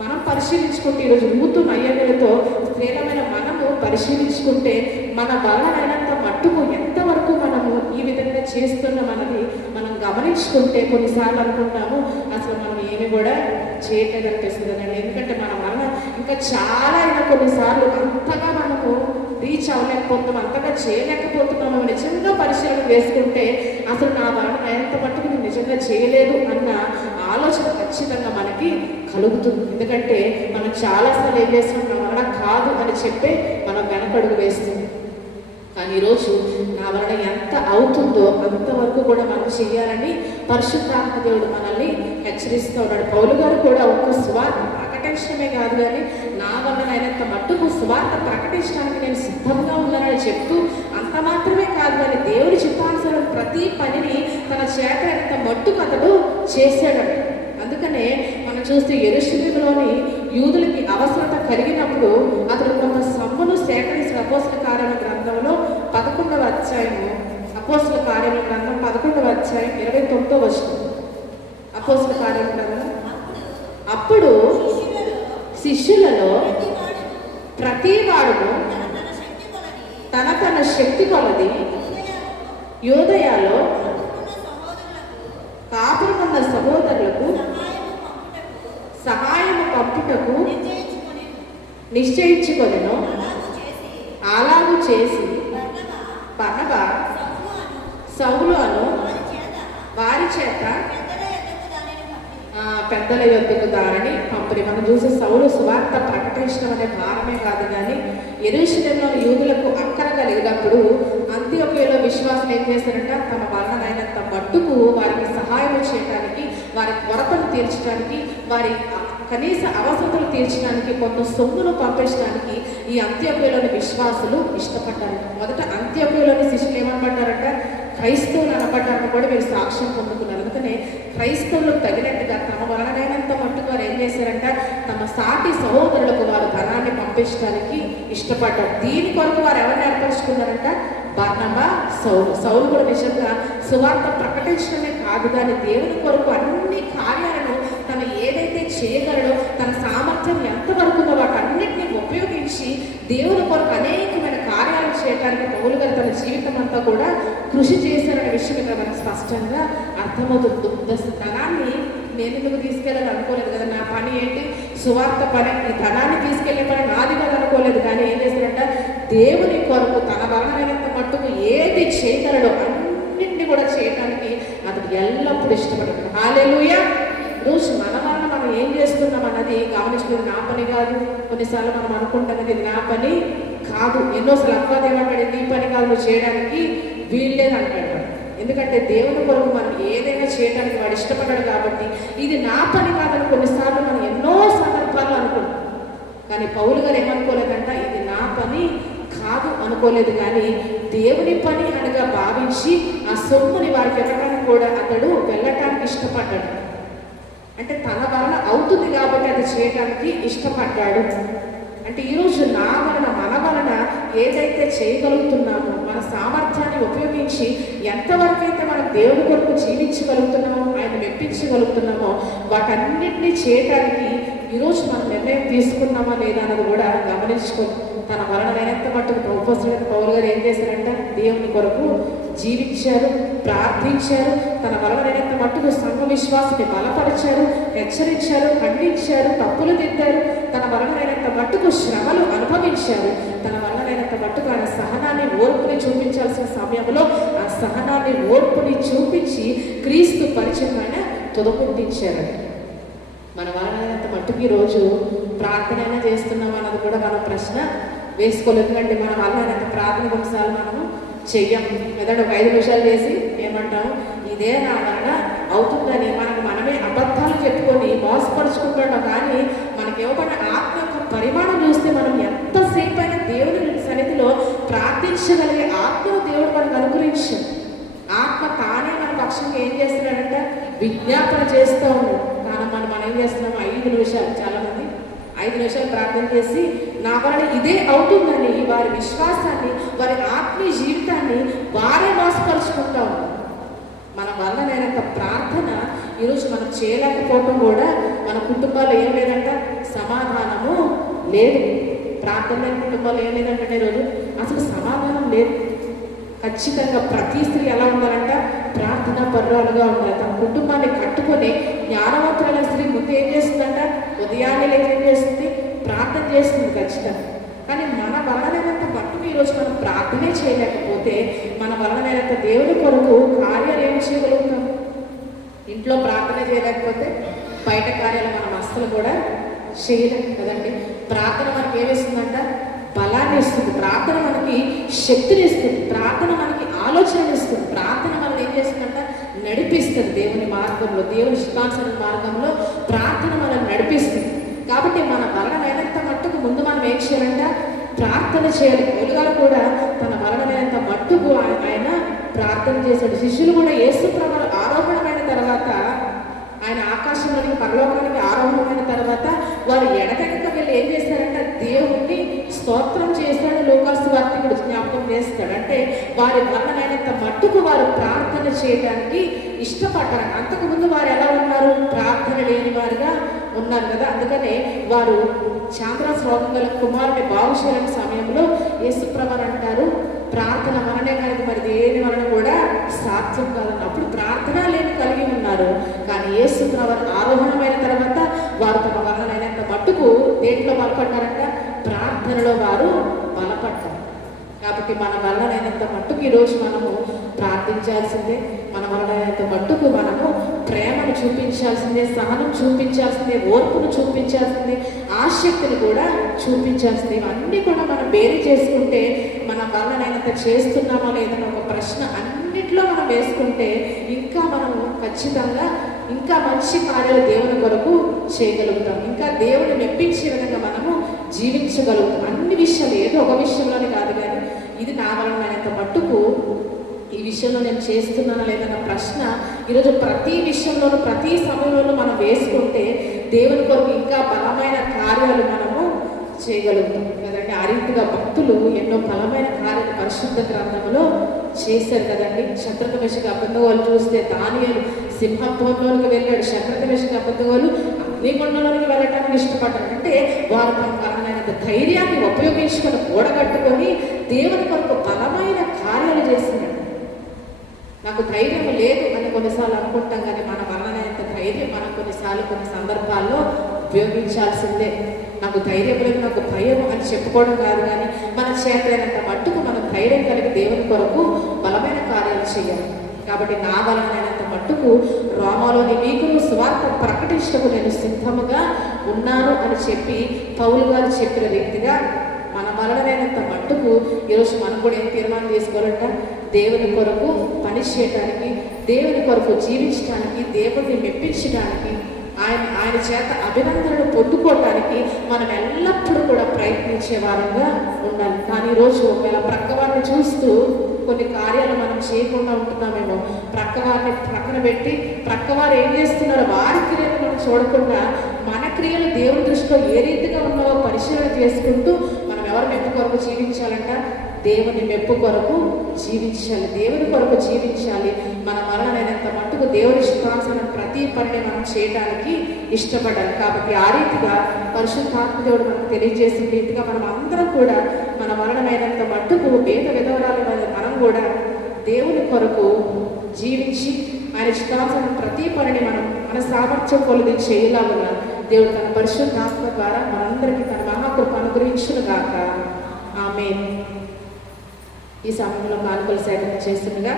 మనం పరిశీలించుకుంటే ఈరోజు రూతు నయోమిలతో స్త్రీలమైన మనము పరిశీలించుకుంటే మన వలనైనంత మట్టుకు ఎంతవరకు మనము ఈ విధంగా చేస్తున్నామన్నది మనం గమనించుకుంటే కొన్నిసార్లు అనుకుంటాము అసలు మనం ఏమి కూడా చేయట్లేదు అనిపిస్తుంది అండి. ఎందుకంటే మన వల్ల ఇంకా చాలా అయినా కొన్నిసార్లు అంతగా మనము రీచ్ అవ్వలేకపోతున్నాం, అంతగా చేయలేకపోతున్నాము. నిజంగా పరిశీలన వేసుకుంటే అసలు నా వలన ఎంత మట్టుకు నేను నిజంగా చేయలేదు అన్న ఆలోచన ఖచ్చితంగా మనకి కలుగుతుంది. ఎందుకంటే మనం చాలాసార్లు ఏం చేస్తున్నాం, నా వలన కాదు అని చెప్పే మనం వెనకడుగు వేస్తుంది. కానీ ఈరోజు నా వలన ఎంత అవుతుందో అంతవరకు కూడా మనం చేయాలని పరిశుద్ధాత్మ దేవుడు మనల్ని హెచ్చరిస్తూ ఉన్నాడు. పౌలు గారు కూడా ఒక సువార్త ప్రకటన ప్రకటించడమే కాదు కానీ నా వలనైనంత మట్టుకు సువార్త ప్రకటించడానికి నేను సిద్ధంగా ఉన్నానని చెప్తూ అంత మాత్రమే కాదు కానీ దేవుడి చిత్తానుసారం ప్రతి పనిని తన చేత అయినంత మట్టుకు అతడు చేశాడంట. అందుకనే మనం చూస్తే యెరూషలేములోని యూదులకి అవసరత కలిగినప్పుడు అతడు కొంత సొమ్మును సేకరించి అపోస్తల కార్యాల గ్రంథంలో 11వ అధ్యాయము, అపోస్తల కార్యాల గ్రంథం 11వ అధ్యాయం 29వ వచనం. అపోస్తల కార్యాల గ్రంథం. అప్పుడు శిష్యులలో ప్రతి వాడును తన శక్తి కొలది యూదయలో కాపురమున్న సహోదరులకు సహాయము పంపుటకు నిశ్చయించుకొనెను. అలాగు చేసి బర్నబా సౌలు అను వారి చేత పెద్దల యొద్దకు దానిని పంపిణీ. మనం చూసే సౌలు సువార్త ప్రకటించడం అనే భారమే కాదు కానీ యెరూషలేములోని యూదులకు అక్కర కలిగినప్పుడు అంత్యోక్యలో విశ్వాసం ఏం చేశారంట, తమ వలనైనంత మట్టుకు వారికి సహాయం చేయడానికి, వారి కొరతను తీర్చడానికి, వారి కనీస అవసరతలు తీర్చడానికి, కొంత సొమ్మును పంపించడానికి ఈ అంత్యోక్యలోని విశ్వాసులు ఇష్టపడ్డారు. మొదట అంత్యోక్యలోని శిష్యులు ఏమనబడ్డారంట, క్రైస్తవులు అనబడ్డారని కూడా వీరు సాక్ష్యం పొందుకున్నారు. అందుకనే క్రైస్తవులకు తగినట్టుగా తమ వలనైనంత మట్టుకు వారు ఏం చేశారంట, తమ సాటి సహోదరులకు వారు ధనాన్ని పంపించడానికి ఇష్టపడ్డారు. దీని కొరకు వారు ఎవరిని ఏర్పరచుకున్నారంట, బర్నబా సౌలు కూడా నిజంగా సువార్త ప్రకటించడమే కాదు కానీ దేవుని కొరకు అన్ని కార్యాలను తను ఏదైతే చేయగలడో, తన సామర్థ్యం ఎంతవరకు ఉందో వాటన్నిటిని ఉపయోగించి దేవుని కొరకు అనేకమైన కార్యాలు చేయడానికి పౌలు గారు తన జీవితం అంతా కూడా కృషి చేశారనే విషయం ఇక్కడ మనకు స్పష్టంగా అర్థమవుతుంది. ధనాన్ని నేను ఎందుకు తీసుకెళ్ళాలని అనుకోలేదు కదా, నా పని ఏంటి సువార్త పని, ఈ ధనాన్ని తీసుకెళ్లే పని నాది కదా అనుకోలేదు. కానీ ఏం చేశారంట, దేవుని కొరకు తన వలనైనంత మట్టుకు ఏది చేయగలడో అన్నింటినీ కూడా చేయడానికి అతడు ఎల్లప్పుడూ ఇష్టపడ్డాడు. హల్లెలూయా. రోజు మన వలన మనం ఏం చేస్తున్నాం అన్నది గమనించుకుని నా పని కాదు. కొన్నిసార్లు మనం అనుకుంటాం కదా ఇది నా పని కాదు. ఎన్నోసార్లు అప్పదేమంటాడు, నీ పని కాదు, నువ్వు చేయడానికి వీల్లేదు అంటాడు. ఎందుకంటే దేవుని కొరకు మనం ఏదైనా చేయడానికి వాడు ఇష్టపడ్డాడు కాబట్టి ఇది నా పని కాదని కొన్నిసార్లు మనం ఎన్నో సందర్భాల్లో అనుకుంటాం. కానీ పౌలు గారు ఏమనుకోలేదంట, ఇది నా పని కాదు అనుకోలేదు కానీ దేవుని పని అనగా భావించి ఆ సొమ్ముని వారికి ఇవ్వడానికి కూడా అతడు వెళ్ళటానికి ఇష్టపడ్డాడు. అంటే తన వలన అవుతుంది కాబట్టి అది చేయడానికి ఇష్టపడ్డాడు. అంటే ఈరోజు నా వలన మన వలన ఏదైతే చేయగలుగుతున్నామో, మన సామర్థ్యాన్ని ఉపయోగించి ఎంతవరకైతే మనం దేవుని కొరకు జీవించగలుగుతున్నామో, ఆయన మెప్పించగలుగుతున్నామో వాటన్నిటినీ చేయడానికి ఈరోజు మనం నిర్ణయం తీసుకున్నామా లేదా అన్నది కూడా గమనించుకో. తన వలనైనంత మట్టుకు పౌలు గారు ఏం చేశారంట, దేవుని కొరకు జీవించారు, ప్రార్థించారు. తన వలనైనంత మట్టుకు సంఘ విశ్వాసాన్ని బలపరిచారు, హెచ్చరించారు, ఖండించారు, తప్పులు దిద్దారు. తన వలనైనంత మట్టుకు శ్రమలు అనుభవించారు. తన వలనైనంత మట్టుకు ఆయన సహనాన్ని, ఓర్పుని చూపించాల్సిన సమయంలో ఆ సహనాన్ని, ఓర్పుని చూపించి క్రీస్తు పరిచయం ఆయన తుదముట్టించారు. మన వలనైనంత మట్టుకు ఈరోజు ప్రార్థన చేస్తున్నాం అన్నది కూడా మనం ప్రశ్న వేసుకోలేదు. ఎందుకంటే మన వలనైనంత ప్రార్థన కొన్నిసార్లు మనము చెయ్యం. ఏదంటే ఒక 5 నిమిషాలు చేసి ఏమంటాము, ఇదే నా వలన అవుతుందని మనమే అబద్ధాలు చెప్పుకొని మోసపరుచుకుంటున్నాం. కానీ మనకి ఇవ్వబడిన ఆత్మ యొక్క పరిమాణం చూస్తే మనం ఎంతసేపు అయినా దేవుని సన్నిధిలో ప్రార్థించగలిగే ఆత్మను దేవుడు మనకు అనుగ్రహించాడు. ఆత్మ తానే మన పక్షంగా ఏం చేస్తున్నాడంటే విజ్ఞాపన చేస్తూ ఉన్నాడు. కానీ మనం ఏం చేస్తున్నాము, 5 నిమిషాలు, చాలామంది 5 నిమిషాలు ప్రార్థన చేసి నా వలన ఇదే అవుతుందని వారి విశ్వాసాన్ని, వారి ఆత్మీయ జీవితాన్ని వారే మోసపరుచుకుంటా ఉన్నారు. మన వలనైనంత ప్రార్థన ఈరోజు మనం చేయలేకపోవటం కూడా మన కుటుంబాల్లో ఏం లేదంట, సమాధానము లేదు. ప్రార్థన లేని కుటుంబాల్లో ఏం లేదంటే ఈరోజు అసలు సమాధానం లేదు. ఖచ్చితంగా ప్రతి స్త్రీ ఎలా ఉండాలంట, ప్రార్థనా పరురాలుగా ఉండాలి. తన కుటుంబాన్ని కట్టుకొని జ్ఞానవంతులైన స్త్రీ ముందు ఏం చేస్తుందంట, ఉదయాన్నే లేక ఏం చేస్తుంది, ప్రార్థన చేస్తుంది ఖచ్చితంగా. కానీ మన వలనైనంత మట్టుకు ఈరోజు మనం ప్రార్థనే చేయలేకపోతే మన వలనైనంత దేవుని కొరకు కార్యాలు ఏమి చేయగలుగుతాం? ఇంట్లో ప్రార్థన చేయలేకపోతే బయట కార్యాలు మనం అస్సలు కూడా చేయలేం కదండి. ప్రార్థన మనకి ఏమిస్తుందంట, బలాన్ని ఇస్తుంది. ప్రార్థన మనకి శక్తిని ఇస్తుంది. ప్రార్థన మనకి ఆలోచన ఇస్తుంది. ప్రార్థన మనల్ని ఏం చేస్తుందంట, నడిపిస్తుంది దేవుని మార్గంలో, దేవుని ఇష్టానుసార మార్గంలో ప్రార్థన మనల్ని నడిపిస్తుంది. కాబట్టి మన మరణమైనంత మట్టుకు ముందు మనం ఏం చేయాలంట? ప్రార్థన చేయాలి. పౌలు గారు కూడా తన మరణమైనంత మట్టుకు ఆయన ప్రార్థన చేశాడు. శిష్యులు కూడా యేసు ప్రభువు ఆరోహణమైన తర్వాత, ఆయన ఆకాశంలోనికి పరలోకానికి ఆరోహణమైన తర్వాత వారు ఎడతెగక వెళ్ళి ఏం చేశారంటే దేవుణ్ణి స్తోత్రం చేశాడు. లోకాసు వార్తికుడు జ్ఞాపకం చేస్తాడు. అంటే వారి మరణమైనంత మట్టుకు వారు ప్రార్థన చేయడానికి ఇష్టపడ్డారు. అంతకుముందు వారు ఎలా ఉన్నారు? ప్రార్థన లేని వారుగా ఉన్నారు కదా. అందుకనే వారు చాంద్రాస్ రోగం గల కుమారుని బాగు చేయని సమయంలో యేసుప్రభువు అంటారు, ప్రార్థన వలనే కనుక మరి దేని వలన కూడా సాధ్యం కాదని. అప్పుడు ప్రార్థన లేని కలిగి ఉన్నారు. కానీ యేసుప్రభువు ఆరోహణమైన తర్వాత వారు తమ వలనైనంత మట్టుకు దేంట్లో బలపడ్డారంట? ప్రార్థనలో వారు బలపడ్డారు. కాబట్టి మన వలనైనంత మట్టుకు ఈరోజు మనము ప్రార్థించాల్సిందే. మన వలనైనంత మట్టుకు మనము ప్రేమను చూపించాల్సిందే, సహనం చూపించాల్సిందే, ఓర్పును చూపించాల్సిందే, ఆసక్తిని కూడా చూపించాల్సిందే. ఇవన్నీ కూడా మనం బేరీ చేసుకుంటే మన వలనైనంత చేస్తున్నామో లేదని ఒక ప్రశ్న అన్నిట్లో మనం వేసుకుంటే ఇంకా మనము ఖచ్చితంగా ఇంకా మంచి కార్యాలు దేవుని కొరకు చేయగలుగుతాం. ఇంకా దేవుని మెప్పించే విధంగా మనము జీవించగలుగుతాం. అన్ని విషయాలు, ఏదో ఒక విషయంలోనే కాదు, కానీ ఇది నా వలనైనంత మట్టుకు ఈ విషయంలో నేను చేస్తున్నానా లేదన్న ప్రశ్న ఈరోజు ప్రతి విషయంలోనూ ప్రతి సమయంలోనూ మనం వేసుకుంటే దేవుని కొరకు ఇంకా బలమైన కార్యాలు మనము చేయగలుగుతాం కదండి. ఆ రీతిగా భక్తులు ఎన్నో బలమైన కార్యాలు పరిశుద్ధ గ్రంథంలో చేశారు కదండి. శత్రుక మెషకు అబద్ధవాళ్ళు చూస్తే దానియేలు సింహంలోనికి వెళ్ళాడు. శత్రుక మెషకు అబద్ధవాళ్ళు అగ్నిగుండంలోనికి వెళ్ళటానికి ఇష్టపడ్డారు. అంటే వారు తమ బలమైనంత ధైర్యాన్ని ఉపయోగించుకొని కూడగట్టుకొని దేవుని కొరకు బలమైన కార్యాలు చేసినాడు. నాకు ధైర్యం లేదు అని కొన్నిసార్లు అనుకుంటాం, కానీ మన వలనైనంత ధైర్యం మనం కొన్నిసార్లు కొన్ని సందర్భాల్లో ఉపయోగించాల్సిందే. నాకు ధైర్యం లేదు, నాకు భయం అని చెప్పుకోవడం కాదు, కానీ మన చేతైనంత మట్టుకు మనం ధైర్యం కలిగి దేవుని కొరకు బలమైన కార్యాలు చేయాలి. కాబట్టి నా వలనైనంత మట్టుకు రోమాలోని మీకును సువార్త ప్రకటించటకు నేను సిద్ధముగా ఉన్నాను అని చెప్పి పౌలు గారు చెప్పిన రీతిగా మన వలనైనంత మట్టుకు ఈరోజు మనం కూడా ఏం తీర్మానం చేసుకోవాలంట? దేవుని కొరకు పని చేయడానికి, దేవుని కొరకు జీవించడానికి, దేవుడిని మెప్పించడానికి, ఆయన చేత అభినందనలు పొందుకోవడానికి మనం ఎల్లప్పుడూ కూడా ప్రయత్నించే వారంగా ఉండాలి. కానీ ఈరోజు ఒకవేళ ప్రక్కవారిని చూస్తూ కొన్ని కార్యాలు మనం చేయకుండా ఉంటున్నామేమో, ప్రక్కవారిని ప్రక్కన పెట్టి ప్రక్కవారు ఏం చేస్తున్నారో వారి క్రియలు మనం చూడకుండా మన క్రియలు దేవుని దృష్టిలో ఏ రీతిగా ఉన్నావో పరిశీలన చేసుకుంటూ మనం ఎవరి మెప్పు కొరకు జీవించాలంట? దేవుని మెప్పు కొరకు జీవించాలి, దేవుని కొరకు జీవించాలి. మన మరణమైనంత మట్టుకు దేవుని ఇష్టానుసారం ప్రతి పనిని మనం చేయడానికి ఇష్టపడాలి. కాబట్టి ఆ రీతిగా పరిశుద్ధాత్మ దేవుడు మనకు తెలియజేసిన రీతిగా మనం అందరం కూడా మన మరణమైనంత మట్టుకు పేద విధవరాల మనం కూడా దేవుని కొరకు జీవించి ఆయన ఇష్టానుసారం ప్రతి పనిని మనం మన సామర్థ్యం కొలది చేయలాగా దేవుడు తన పరిశుద్ధాత్మ ద్వారా మనందరికీ తన మహాకృప అనుగ్రహించును గాక. ఆమేన్. ఈ సమయంలో కానుకలు సేకరణ చేస్తుండగా